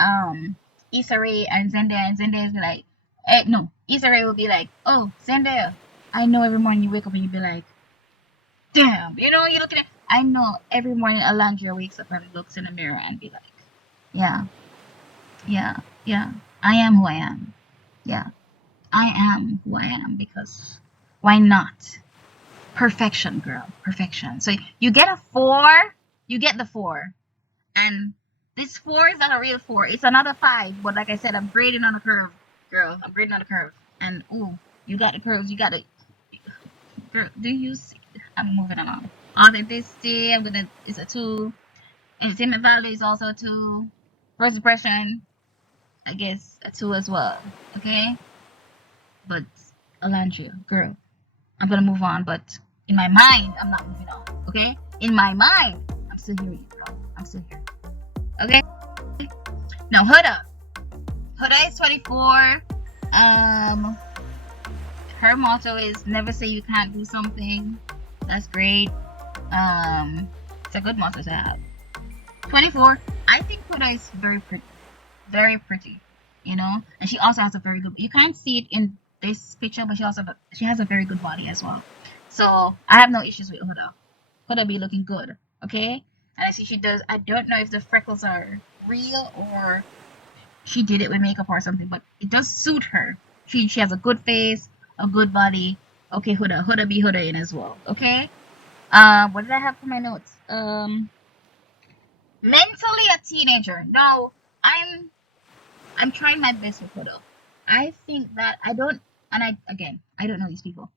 Issa Rae and Zendaya is like, no, Issa Rae will be like, oh Zendaya, I know every morning you wake up and you be like, damn, you know, you're looking at, I know every morning Alondra wakes up and looks in the mirror and be like, yeah, yeah, yeah, I am who I am. Yeah, I am who I am because why not? Perfection, girl, perfection. So you get a four, you get the four, and this four is not a real four. It's another five, but like I said, I'm grading on a curve, girl. I'm grading on a curve, and ooh, you got the curves. You got it, girl. Do you see? I'm moving along. Authenticity, I'm gonna. It's a two. Entertainment value is also a two. First impression, I guess a two as well. Okay, but Alandria, girl, I'm gonna move on, but in my mind, I'm not moving on. Okay? In my mind, I'm still hearing you, girl. I'm still here. Okay? Now Huda. Huda is 24. Um, her motto is never say you can't do something. That's great. It's a good motto to have. 24. I think Huda is very pretty. Very pretty. You know? And she also has a very good, you can't see it in this picture, but she has a very good body as well. So I have no issues with Huda. Huda be looking good, okay? And I see she does. I don't know if the freckles are real or she did it with makeup or something, but it does suit her. She has a good face, a good body. Okay, Huda be Huda in as well, okay? What did I have for my notes? Mentally a teenager. No, I'm trying my best with Huda. I think that I don't, and I don't know these people.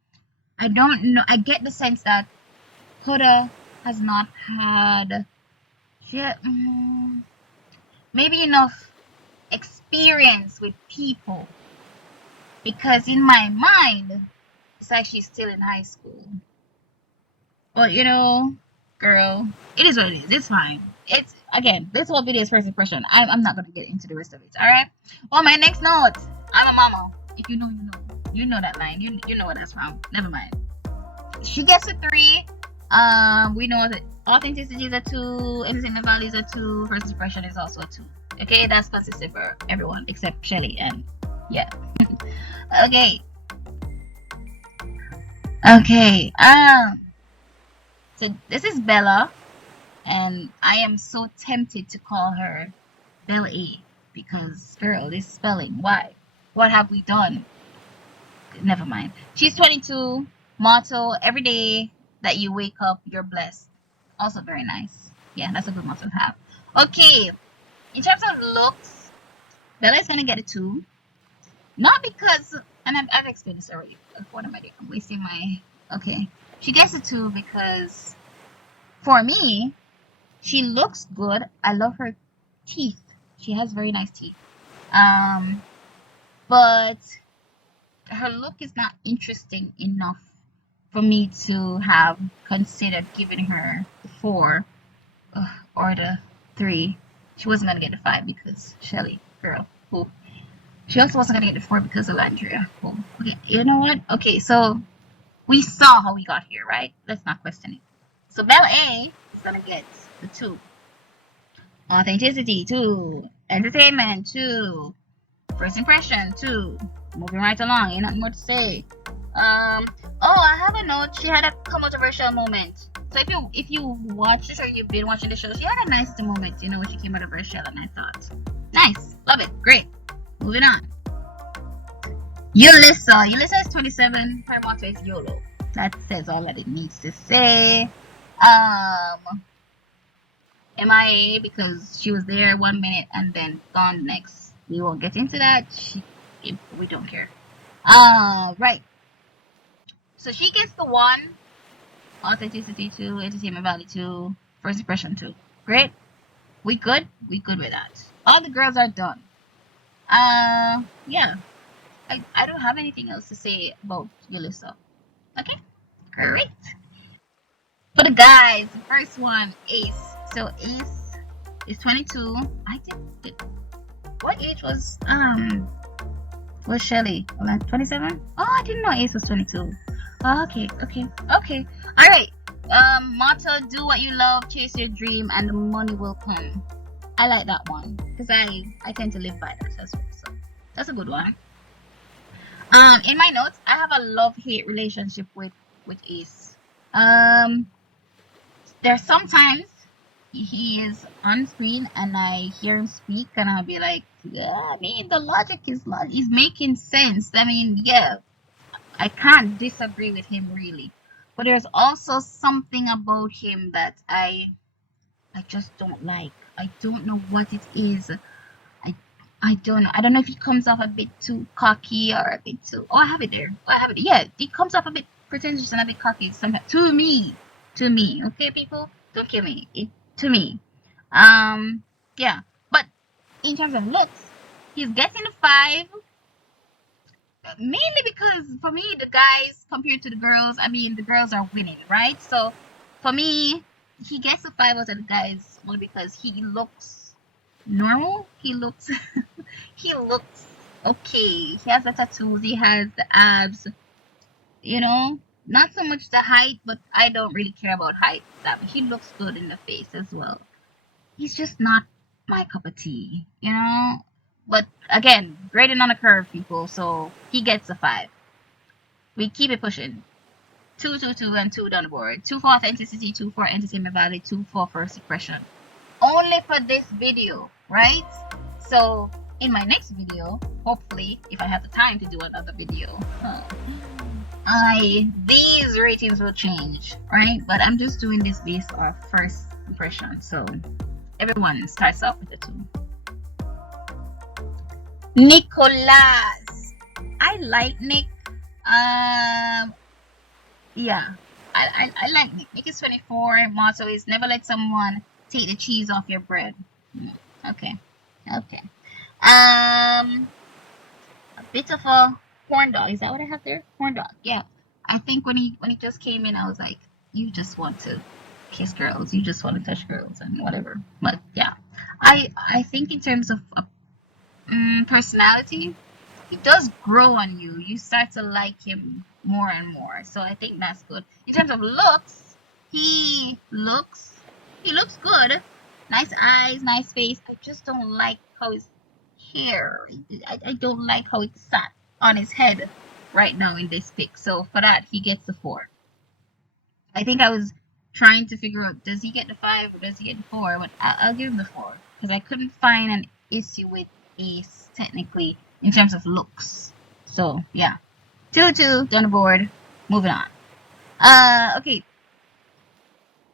I don't know. I get the sense that Huda has not had maybe enough experience with people because in my mind it's like she's still in high school. But you know, girl, it is what it is. It's fine. It's again, this whole video is first impression. I'm not gonna get into the rest of it. All right. Well, my next note. I'm a mama. If you know, you know. You know that line. You know where that's from. Never mind. She gets a three. We know that authenticity is a two, entertainment value is a two, first impression is also a two. Okay, that's consistent for everyone except Shelly and yeah. Okay. Okay. So this is Bella, and I am so tempted to call her Bella A because girl, this spelling. Why? What have we done? Never mind. She's 22. Motto: every day that you wake up, you're blessed. Also very nice. Yeah, that's a good motto to have. Okay, in terms of looks, Bella is gonna get a two. Not because, and I've explained this already. What am I doing? I'm wasting my. Okay, she gets a two because for me, she looks good. I love her teeth. She has very nice teeth. But her look is not interesting enough for me to have considered giving her the four or the three. She wasn't gonna get the five because Shelly, girl, who. She also wasn't gonna get the four because of Andrea. Who. Okay, you know what? Okay, so we saw how we got here, right? Let's not question it. So Bella A is gonna get the two. Authenticity, two. Entertainment, two. First impression, two. Moving right along, ain't nothing more to say. Oh, I have a note. She had a controversial moment. So if you watch this or you've been watching the show, she had a nice moment, you know, when she came controversial, and I thought, nice, love it, great. Moving on. Yulissa is 27. Her motto is YOLO. That says all that it needs to say. MIA because she was there 1 minute and then gone next. We won't get into that. We don't care. Right. So she gets the one, authenticity two, entertainment value two, first impression two. Great. We good? We good with that. All the girls are done. Yeah. I don't have anything else to say about Yulissa. Okay? Great. For the guys, the first one, Ace. So Ace is 22. I think what age was Shelly? 27? Oh, I didn't know Ace was 22. Oh, okay. Alright. Motto, do what you love, chase your dream, and the money will come. I like that one. Because I tend to live by that as well. So that's a good one. In my notes, I have a love-hate relationship with Ace. There's sometimes he is on screen and I hear him speak and I'll be like, yeah, I mean the logic is making sense. I mean, yeah, I can't disagree with him really. But there's also something about him that I just don't like. I don't know what it is. I I don't know. I don't know if he comes off a bit too cocky or a bit too. Oh, I have it there. Oh, I have it. Yeah, he comes off a bit pretentious and a bit cocky. Somehow to me, to me. Okay, people, don't kill me. It to me. Um, yeah. But in terms of looks, he's getting a five. Mainly because for me, the guys compared to the girls, I mean, the girls are winning, right? So for me, he gets a five out of the guys only because he looks normal. He looks he looks okay. He has the tattoos, he has the abs, you know. Not so much the height, but I don't really care about height. That he looks good in the face as well. He's just not my cup of tea, you know. But again, grading on a curve, people. So he gets a five. We keep it pushing. Two, two, two, and two down the board. Two for authenticity, two for entertainment value, two for first impression. Only for this video, right? So in my next video, hopefully, if I have the time to do another video, these ratings will change, right? But I'm just doing this based off first impression. So everyone starts off with a two. Nicholas. I like Nick. Yeah. I like Nick. Nick is 24. Motto is never let someone take the cheese off your bread. Okay. Okay. A bit of a corn dog. Is that what I have there? Corn dog. Yeah. I think when he just came in, I was like, you just want to kiss girls. You just want to touch girls and whatever. But yeah, I think in terms of personality, he does grow on you. You start to like him more and more. So I think that's good. In terms of looks, he looks he looks good. Nice eyes, nice face. I just don't like how his hair. I don't like how it sat on his head right now in this pic. So for that, he gets the four. I think I was trying to figure out, does he get the five or does he get the four? But I'll give him the four because I couldn't find an issue with Ace technically in terms of looks. So yeah, 2-2 down the board. Moving on. Okay.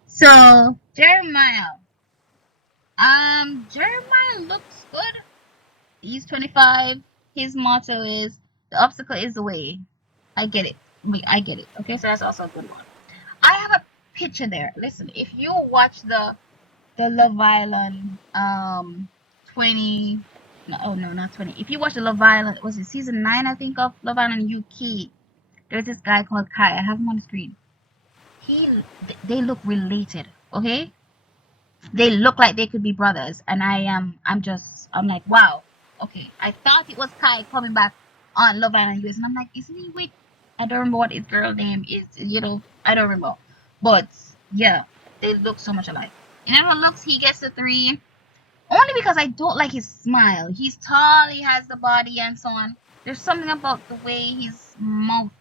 So Jeremiah. Jeremiah looks good. He's 25. His motto is the obstacle is the way. I get it. I get it. Okay, so that's also a good one. I have a picture there. Listen, if you watch the Love Island 20, no, oh no, not 20. If you watch the Love Island, was it season 9 I think of Love Island UK? There's this guy called Kai. I have him on the screen. They look related, okay? They look like they could be brothers, and I'm like, wow, okay. I thought it was Kai coming back on Love Island US, and I'm like, isn't he with? I don't remember what his girl name is. I don't remember, but yeah, they look so much alike. In other looks, he gets a three, only because I don't like his smile. He's tall, he has the body, and so on. There's something about the way his mouth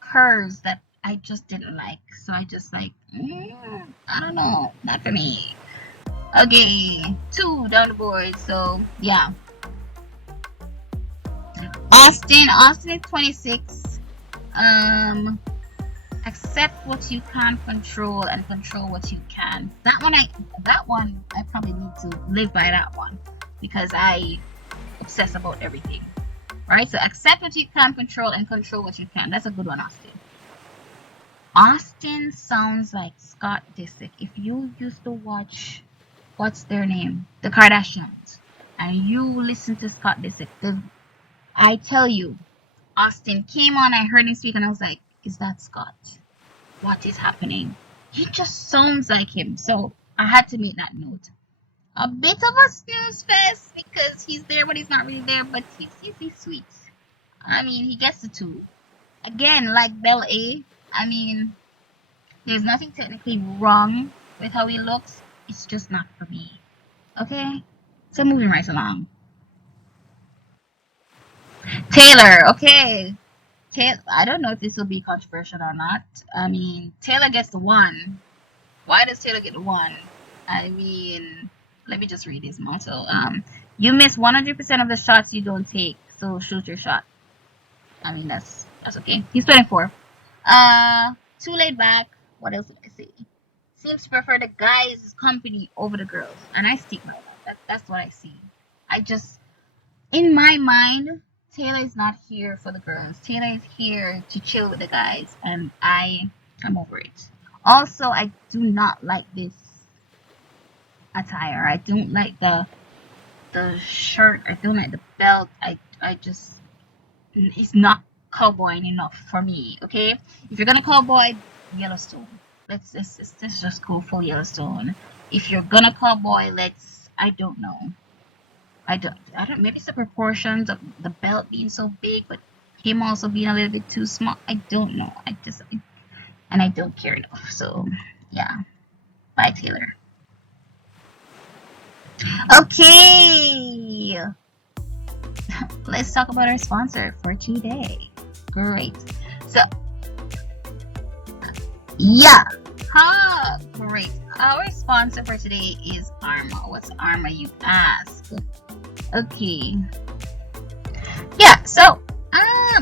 curves that I just didn't like. So I just like, I don't know, not for me. Okay, 2 down the board. So yeah, Austin is 26. Accept what you can't control and control what you can. That one I probably need to live by that one because I obsess about everything. Right? So accept what you can't control and control what you can. That's a good one, Austin. Austin sounds like Scott Disick. If you used to watch, what's their name? The Kardashians. And you listen to Scott Disick. I tell you, Austin came on, I heard him speak, and I was like, is that Scott? What is happening? He just sounds like him. So I had to make that note. A bit of a snooze fest because he's there, but he's not really there. But he's sweet. I mean, he gets the 2. Again, like Bella A. I mean, there's nothing technically wrong with how he looks. It's just not for me. Okay? So moving right along. Taylor, okay. I don't know if this will be controversial or not. I mean, Taylor gets the 1. Why does Taylor get one? I mean, let me just read his motto. You miss 100% of the shots you don't take, so shoot your shot. I mean, that's okay. He's 24. Too laid back. What else did I say? Seems to prefer the guys' company over the girls, and I stick by that. That's what I see. I just, in my mind, Taylor is not here for the girls. Taylor is here to chill with the guys, and I'm over it. Also, I do not like this attire. I don't like the shirt. I don't like the belt. I just, it's not cowboying enough for me. Okay, if you're gonna cowboy, Yellowstone. Let's just go full Yellowstone. If you're gonna cowboy, let's, I don't know. I don't maybe it's the proportions of the belt being so big, but him also being a little bit too small. I don't know. And I don't care enough. So yeah. Bye, Taylor. Okay. Let's talk about our sponsor for today. Great. So yeah. Great. Our sponsor for today is Arma. What's Arma, you ask? Okay. Yeah, so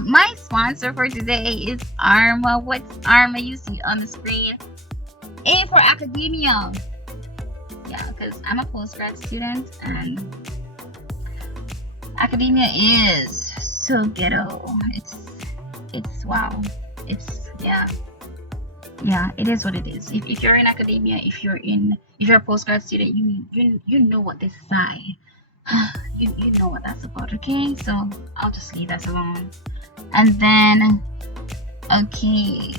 my sponsor for today is Arma. What's Arma? You see on the screen. A for academia. Yeah, because I'm a postgrad student and academia is so ghetto. It's wow. It's yeah, it is what it is. If you're in academia, if you're a postgrad student, you know what this is like. You know what that's about, okay? So I'll just leave that alone. And then okay,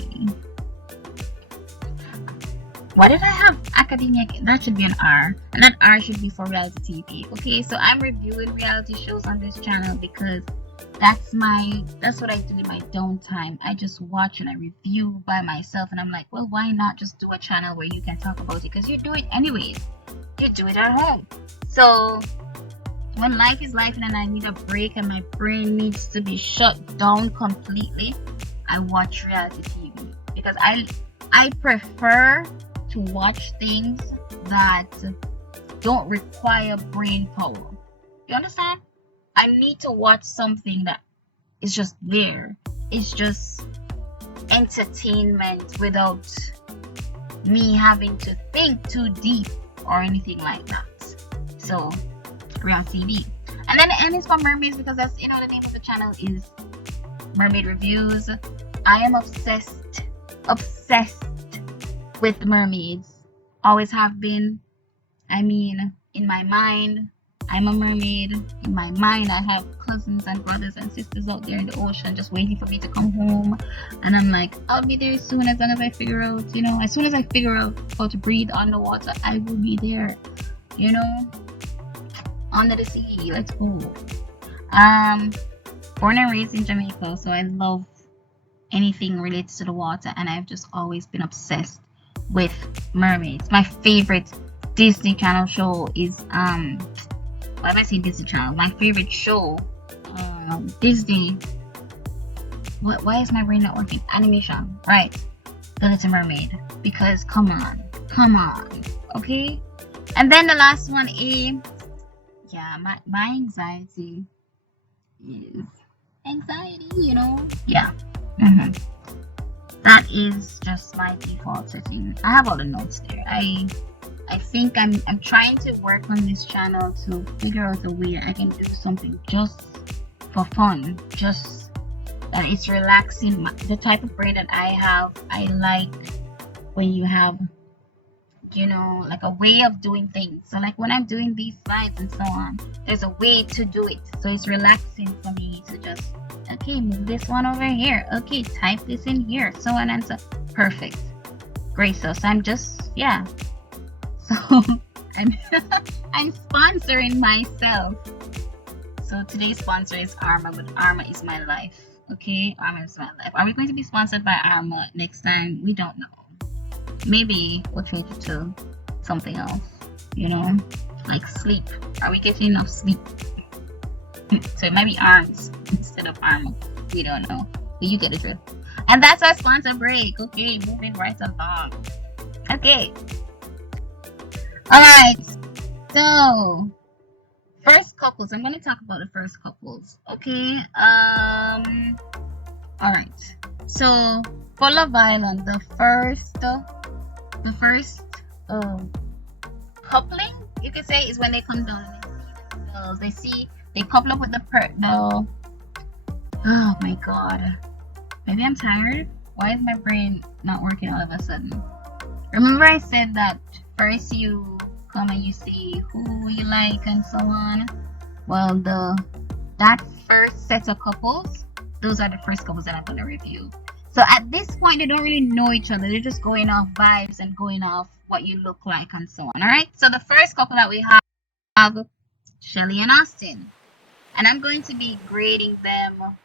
why did I have academia? That should be an R, and that R should be for reality TV. Okay, so I'm reviewing reality shows on this channel because that's what I do in my downtime. I just watch and I review by myself, and I'm like, well, why not just do a channel where you can talk about it, because you do it anyways. You do it at home. So when life is life and I need a break and my brain needs to be shut down completely, I watch reality TV because I prefer to watch things that don't require brain power. You understand? I need to watch something that is just there. It's just entertainment without me having to think too deep or anything like that. So, Real TV. And then the M is for mermaids because that's, the name of the channel is Mermaid Reviews. I am obsessed with mermaids. Always have been. I mean, in my mind, I'm a mermaid. In my mind, I have cousins and brothers and sisters out there in the ocean just waiting for me to come home. And I'm like, I'll be there soon, as long as I figure out, as soon as I figure out how to breathe underwater, I will be there, under the sea. Let's go. Born and raised in Jamaica, so I love anything related to the water, and I've just always been obsessed with mermaids. My favorite Disney Channel show is why am I saying Disney Channel? My favorite show, Disney. Why is my brain not working? Animation, right? The Little Mermaid. Because come on, okay. And then the last one is, yeah, my anxiety is anxiety. Yeah. That is just my default setting. I have all the notes there. I think I'm trying to work on this channel to figure out a way I can do something just for fun, just that it's relaxing. The type of brain that I have, I like when you have, like a way of doing things. So like when I'm doing these slides and so on, there's a way to do it. So it's relaxing for me to just, okay, move this one over here. Okay, type this in here. So on and so. Perfect. Great. So I'm just, yeah. So I'm sponsoring myself. So today's sponsor is Arma, but Arma is my life. Okay, Arma is my life. Are we going to be sponsored by Arma next time? We don't know. Maybe we'll change it to something else. Like sleep. Are we getting enough sleep? So it might be arms instead of Arma. We don't know. But you get the drift. And that's our sponsor break. Okay, moving right along. Okay. Alright. So first couples. I'm gonna talk about the first couples. Okay. Alright. So for Love Island, the first uh coupling, you could say, is when they come down and they see themselves. They couple up with the oh my god. Maybe I'm tired. Why is my brain not working all of a sudden? Remember I said that first you come and you see who you like and so on. Well, that first set of couples, those are the first couples that I'm gonna review. So at this point, they don't really know each other. They're just going off vibes and going off what you look like and so on. All right. So the first couple that we have, Shelly and Austin, and I'm going to be grading them,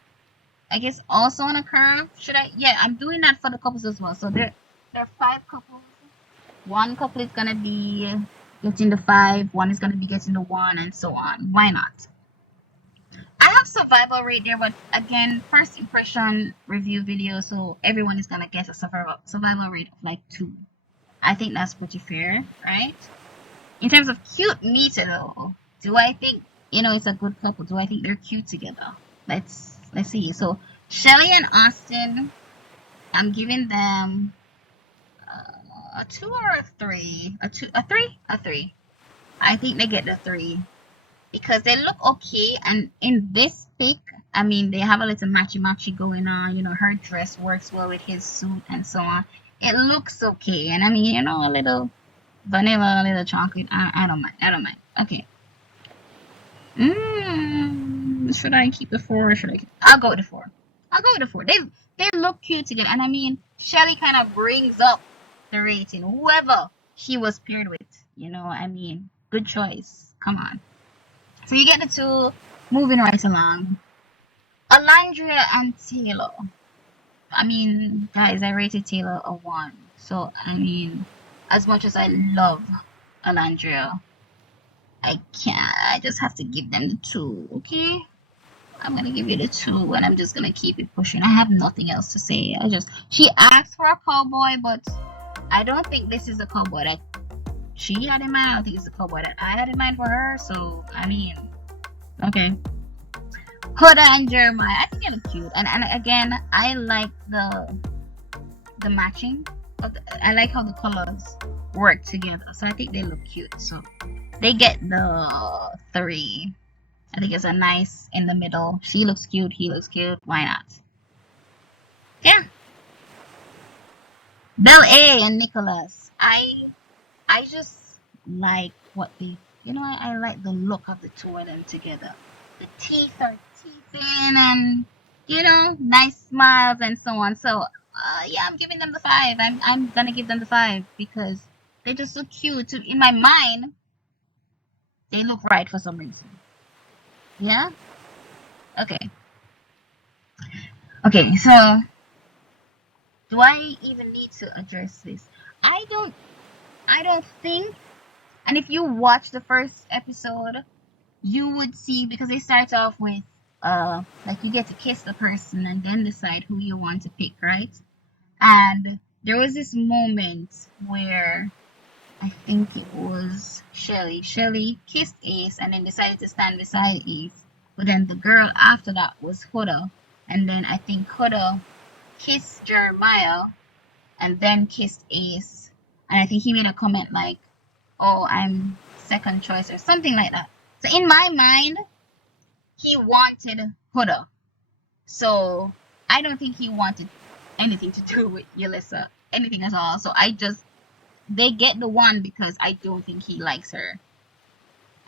I guess, also on a curve. Should I? Yeah, I'm doing that for the couples as well. So there are 5 couples. One couple is gonna be getting the 5. One is gonna be getting the 1, and so on. Why not? I have survival rate there, but again, first impression review video, so everyone is gonna get a survival rate of like 2. I think that's pretty fair, right? In terms of cute meter though, do I think it's a good couple? Do I think they're cute together? Let's see. So Shelly and Austin, I'm giving them a 2 or a 3. A 3. I think they get the 3. Because they look okay, and in this pic, I mean, they have a little matchy going on. Her dress works well with his suit and so on. It looks okay, and I mean, a little vanilla, a little chocolate. I don't mind. Okay. Should I keep the 4 or should I? I'll go with the 4. They look cute together, and I mean, Shelly kind of brings up the rating. Whoever she was paired with, I mean, good choice. Come on. So you get the 2, moving right along. Alondria and Taylor. I mean, guys, I rated Taylor a 1. So, I mean, as much as I love Alondria, I can't. I just have to give them the 2, okay? I'm going to give you the 2, and I'm just going to keep it pushing. I have nothing else to say. She asked for a cowboy, but I don't think this is a cowboy that she had in mind. I don't think it's the cowboy that I had in mind for her. So, I mean, okay. Huda and Jeremiah, I think they look cute. And again, I like the matching. I like how the colors work together. So I think they look cute. So they get the 3. I think it's a nice in the middle. She looks cute. He looks cute. Why not? Yeah. Belle A and Nicholas. I just like what they, I like the look of the 2 of them together. The teeth are teething and, nice smiles and so on. So, yeah, I'm giving them the 5. I'm gonna give them the 5 because they just look cute. In my mind, they look right for some reason. Yeah? Okay. Okay, so, do I even need to address this? I don't think, and if you watch the first episode, you would see, because they start off with like you get to kiss the person and then decide who you want to pick, right? And there was this moment where I think it was Shelly kissed Ace and then decided to stand beside Ace, but then the girl after that was Huda, and then I think Huda kissed Jeremiah and then kissed Ace, and I think he made a comment like, oh, I'm second choice or something like that. So in my mind, he wanted Huda. So I don't think he wanted anything to do with Yelissa, anything at all. So they get the 1 because I don't think he likes her.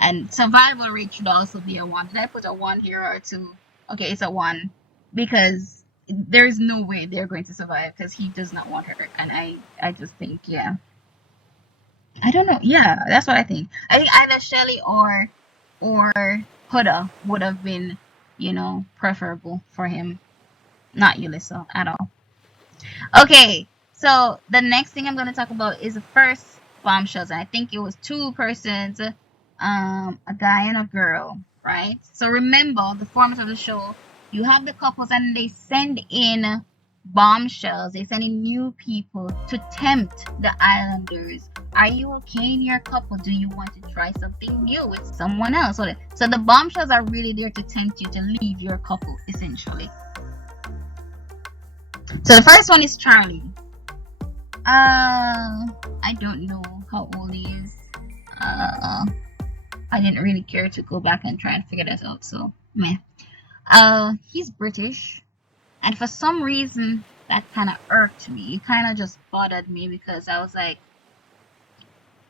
And survival rate should also be a 1. Did I put a 1 here or a 2? Okay, it's a 1 because there is no way they're going to survive because he does not want her. And I just think, yeah. I don't know. Yeah, that's what I think. I think either Shelly or Huda would have been, preferable for him. Not Yulissa at all. Okay, so the next thing I'm going to talk about is the first bombshells. And I think it was 2 persons, a guy and a girl, right? So remember the format of the show. You have the couples and they send in bombshells. They're sending new people to tempt the islanders. Are you okay in your couple? Do you want to try something new with someone else? So the bombshells are really there to tempt you to leave your couple, essentially. So the first one is Charlie. I don't know how old he is. I didn't really care to go back and try and figure that out. So meh. He's British, and for some reason that kind of irked me. It kind of just bothered me because I was like,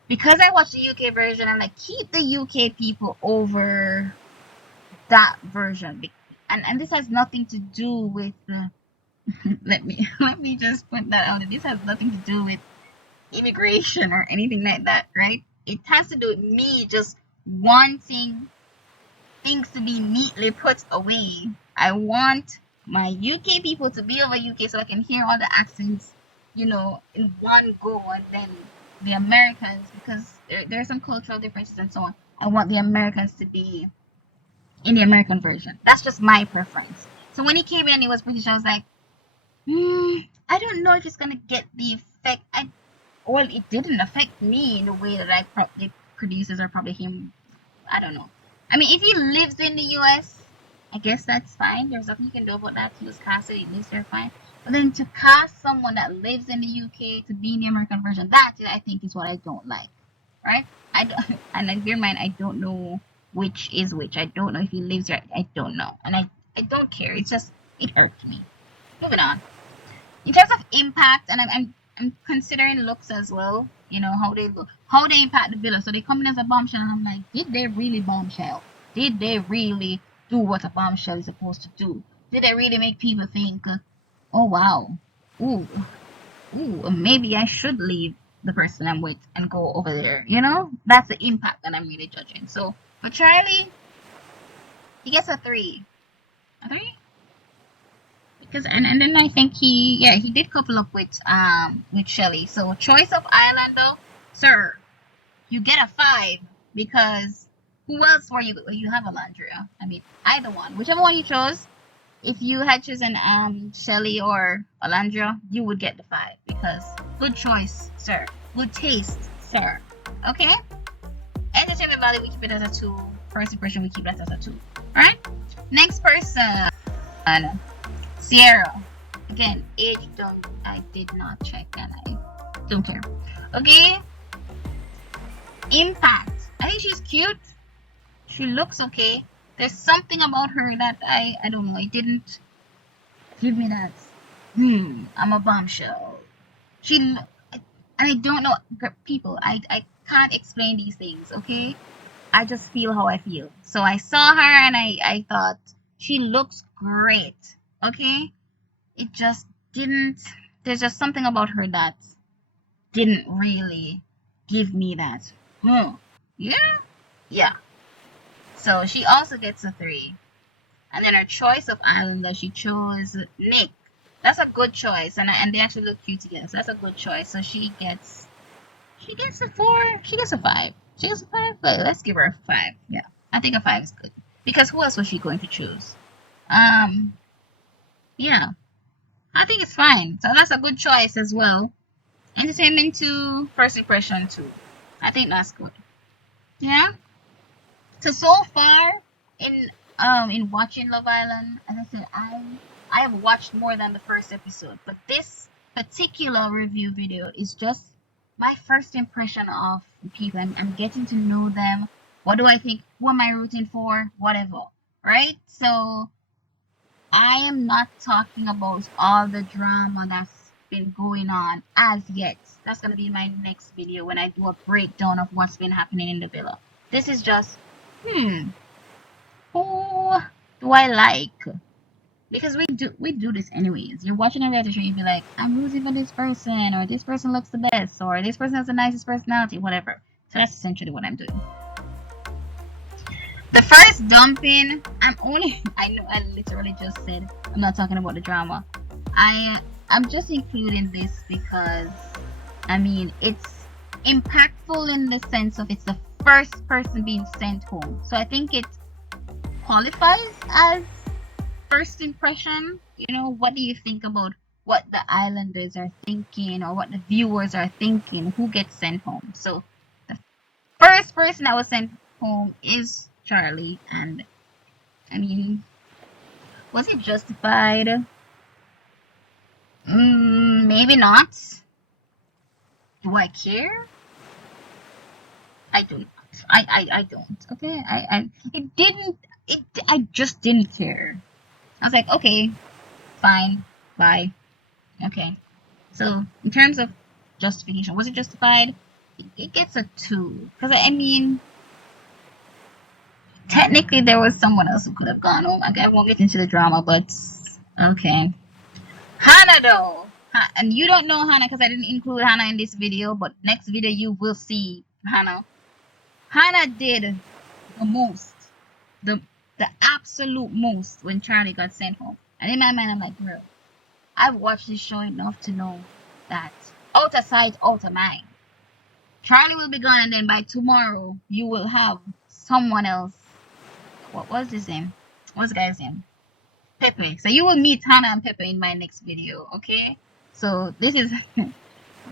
because I watched the UK version, I'm like, keep the UK people over that version. And this has nothing to do with let me just put that out. This has nothing to do with immigration or anything like that, right? It has to do with me just wanting things to be neatly put away. I want my UK people to be over UK so I can hear all the accents, in one go, and then the Americans, because there are some cultural differences and so on. I want the Americans to be in the American version. That's just my preference. So when he came in and he was British, I was like, I don't know if it's gonna get the effect. Well, it didn't affect me in the way that the producers are probably him. I don't know. I mean, if he lives in the US, I guess that's fine. There's nothing you can do about that. He was casted, he lives there, fine. But then to cast someone that lives in the UK to be in the American version, that I think is what I don't like, right? I don't, and bear in mind, I don't know which is which. I don't know if he lives there. I don't know, and I don't care. It's just it irked me. Moving on. In terms of impact, and I'm considering looks as well. How they look, how they impact the villa. So they come in as a bombshell, and I'm like, did they really bombshell? Did they really do what a bombshell is supposed to do? Did they really make people think, oh wow, ooh, maybe I should leave the person I'm with and go over there? That's the impact that I'm really judging. So for Charlie, he gets a 3. A 3? Because and then I think he did couple up with Shelly. So choice of island though, sir, you get a 5 because who else were you? You have Alandria. I mean, either one, whichever one you chose. If you had chosen Shelly or Alandria, you would get the 5 because good choice, sir. Good taste, sir. Okay. Entertainment value, we keep it as a 2. First impression, we keep that as a 2. All right. Next person. Sierra. Again, age I did not check and I don't care. Okay. Impact. I think she's cute. She looks okay. There's something about her that I don't know. It didn't give me that. I'm a bombshell. And I don't know people. I can't explain these things. Okay. I just feel how I feel. So I saw her and I thought she looks great. Okay, it just didn't. There's just something about her that didn't really give me that. Yeah. So she also gets a 3, and then her choice of islander, she chose Nick. That's a good choice, and they actually look cute together. So that's a good choice. So she gets a 4. She gets a 5. She gets a 5. But let's give her a 5. Yeah, I think a 5 is good because who else was she going to choose? Yeah, I think it's fine. So that's a good choice as well. Entertainment 2, first impression 2. I think that's good. Yeah. So far in watching Love Island, as I said, I have watched more than the first episode, but this particular review video is just my first impression of people. I'm getting to know them. What do I think? Who am I rooting for? Whatever. Right? So I am not talking about all the drama that's been going on as yet. That's going to be my next video when I do a breakdown of what's been happening in the villa. This is just, who do I like? Because we do this anyways. You're watching a reality show, you'd be like, I'm rooting for this person, or this person looks the best, or this person has the nicest personality, whatever. So that's essentially what I'm doing. The first dumping, I know I literally just said I'm not talking about the drama. I'm just including this because I mean it's impactful in the sense of it's the first person being sent home. So I think it qualifies as first impression. What do you think about what the islanders are thinking or what the viewers are thinking, who gets sent home. So the first person that was sent home is Charlie, and I mean, was it justified? Maybe not. Do I care? I don't. I don't. Okay. It didn't. I just didn't care. I was like, okay, fine, bye. Okay. So in terms of justification, was it justified? It gets a 2 because I mean, technically there was someone else who could have gone home. I won't get into the drama, but okay. Hannah though, and you don't know Hannah because I didn't include Hannah in this video, but next video you will see Hannah. Hannah did the most, the absolute most when Charlie got sent home. And in my mind, I'm like, bro, I've watched this show enough to know that out of sight, out of mind. Charlie will be gone, and then by tomorrow you will have someone else. What was his name? What's the guy's name? Pepe. So you will meet Hannah and Pepe in my next video, okay? So this is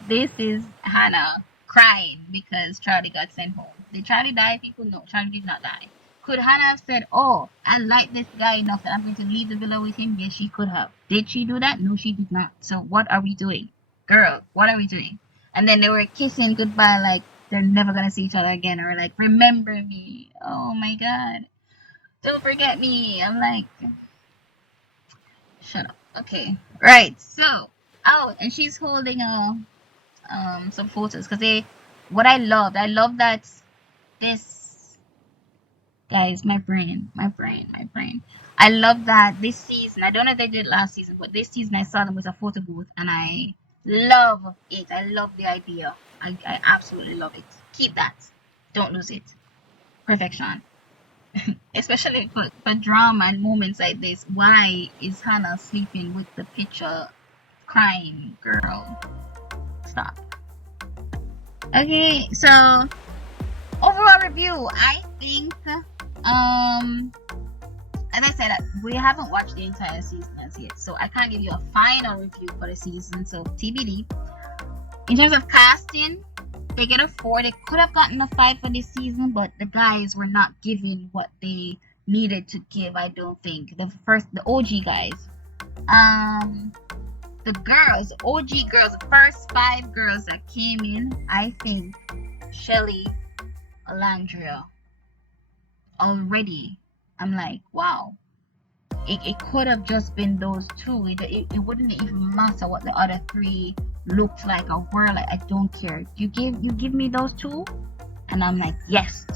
this is Hannah crying because Charlie got sent home. Did Charlie die? People know Charlie did not die. Could Hannah have said, "Oh, I like this guy enough that I'm going to leave the villa with him"? Yes, she could have. Did she do that? No, she did not. So what are we doing, girl? What are we doing? And then they were kissing goodbye, like they're never gonna see each other again, or like remember me. Oh my God, don't forget me. I'm like, shut up. Okay, right. So, oh, and she's holding some photos because what I love that this, guys, my brain. I love that this season, I don't know if they did it last season, but this season I saw them with a photo booth and I love it. I love the idea. I absolutely love it. Keep that. Don't lose it. Perfection. Especially for drama and moments like this. Why is Hannah sleeping with the picture crying? Girl, stop. Okay, so overall review, I think and I said we haven't watched the entire season as yet, so I can't give you a final review for the season, so TBD. In terms of casting, they get a 4. They could have gotten a 5 for this season, but the guys were not given what they needed to give, I don't think. The OG guys. The girls, OG girls, the first 5 girls that came in, I think Shelly, Alandria, already, I'm like, wow. It could have just been those 2. It wouldn't even matter what the other 3 looked like or were like. I don't care. You give me those 2, and I'm like, yes.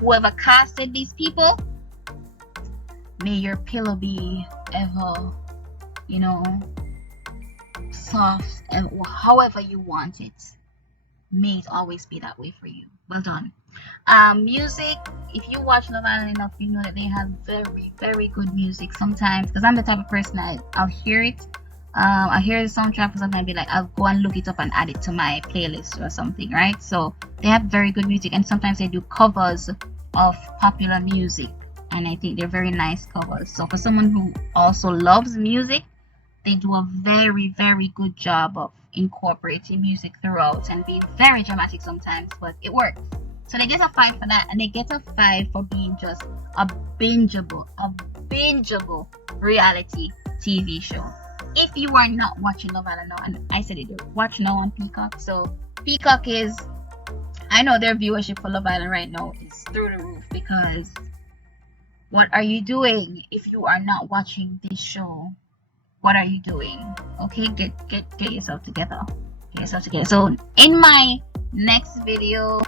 Whoever casted these people, may your pillow be ever, soft, and however you want it. May it always be that way for you. Well done. Music, if you watch Love Island enough, you know that they have very, very good music sometimes, because I'm the type of person I'll hear it. I hear the soundtrack for something, I'll be like, I'll go and look it up and add it to my playlist or something, right? So they have very good music, and sometimes they do covers of popular music, and I think they're very nice covers. So for someone who also loves music, they do a very, very good job of incorporating music throughout and being very dramatic sometimes, but it works. So they get a 5 for that, and they get a 5 for being just a bingeable reality TV show. If you are not watching Love Island now, and I said it, watch now on Peacock. So Peacock is, I know their viewership for Love Island right now is through the roof, because what are you doing if you are not watching this show? What are you doing? Okay, get yourself together. So in my next video,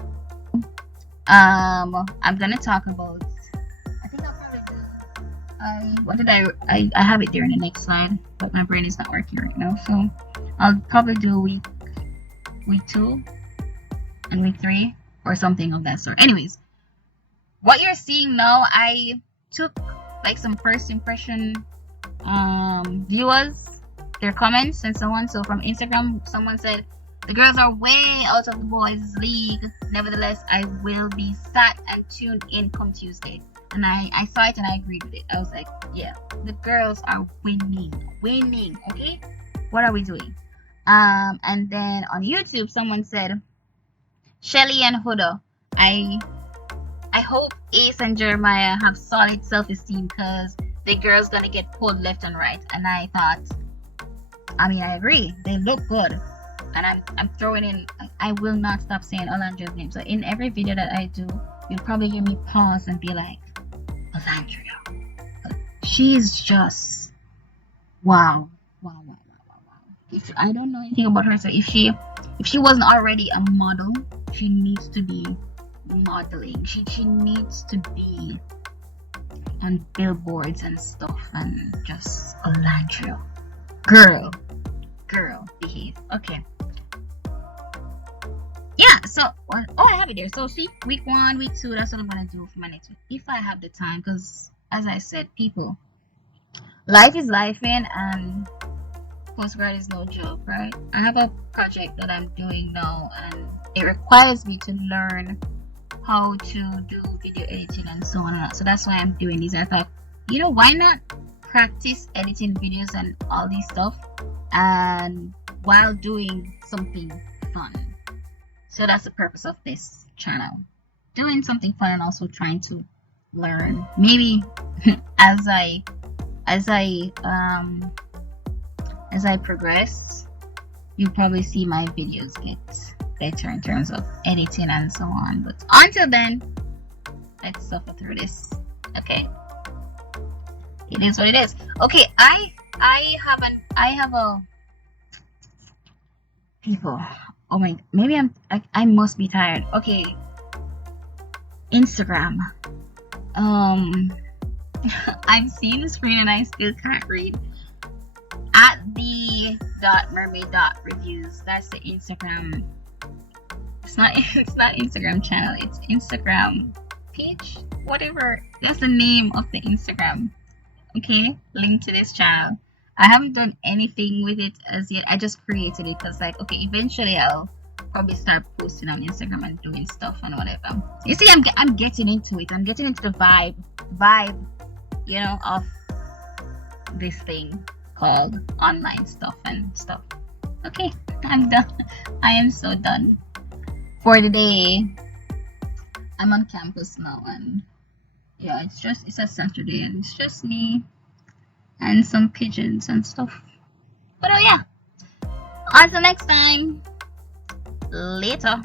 I'm gonna talk about, I think I'll probably do, I have it there in the next slide, but my brain is not working right now, so I'll probably do week 2 and week 3 or something of that sort. Anyways, what you're seeing now, I took like some first impression viewers, their comments and so on. So from Instagram, someone said, the girls are way out of the boys' league. Nevertheless, I will be sat and tuned in come Tuesday. And I saw it and I agreed with it. I was like, yeah, the girls are winning, okay? What are we doing? And then on YouTube, someone said, Shelly and Huda, I hope Ace and Jeremiah have solid self-esteem because the girl's gonna get pulled left and right. And I thought, I mean, I agree. They look good. And I'm throwing in, I will not stop saying Olandria's name. So in every video that I do, you'll probably hear me pause and be like, Olandria. She's just, wow. Wow, wow, wow, wow, wow. If I don't know anything about her, so if she wasn't already a model, she needs to be modeling. She needs to be on billboards and stuff, and just Olandria. Girl, behave. Okay. Yeah, so I have it there. So see, week 1, week 2, that's what I'm gonna do for my next week. If I have the time, because as I said, people, life is life, and postgrad is no joke, right? I have a project that I'm doing now, and it requires me to learn how to do video editing and so on and on. So that's why I'm doing this. I thought, why not practice editing videos and all this stuff, and while doing something fun. So that's the purpose of this channel, doing something fun and also trying to learn. Maybe as I progress, you'll probably see my videos get better in terms of editing and so on. But until then, let's suffer through this. Okay, it is what it is. Okay, I have a people. Oh my, maybe I must be tired. Okay, Instagram. I'm seeing the screen and I still can't read. At the .mermaid.reviews. That's the Instagram. It's not Instagram channel. It's Instagram page. Whatever. That's the name of the Instagram. Okay, link to this channel. I haven't done anything with it as yet. I just created it because, like, okay, eventually I'll probably start posting on Instagram and doing stuff and whatever. You see, I'm getting into it. I'm getting into the vibe, of this thing called online stuff and stuff. Okay, I'm done. I am so done for the day. I'm on campus now, and yeah, it's a Saturday, and it's just me and some pigeons and stuff. But oh yeah, until next time, later.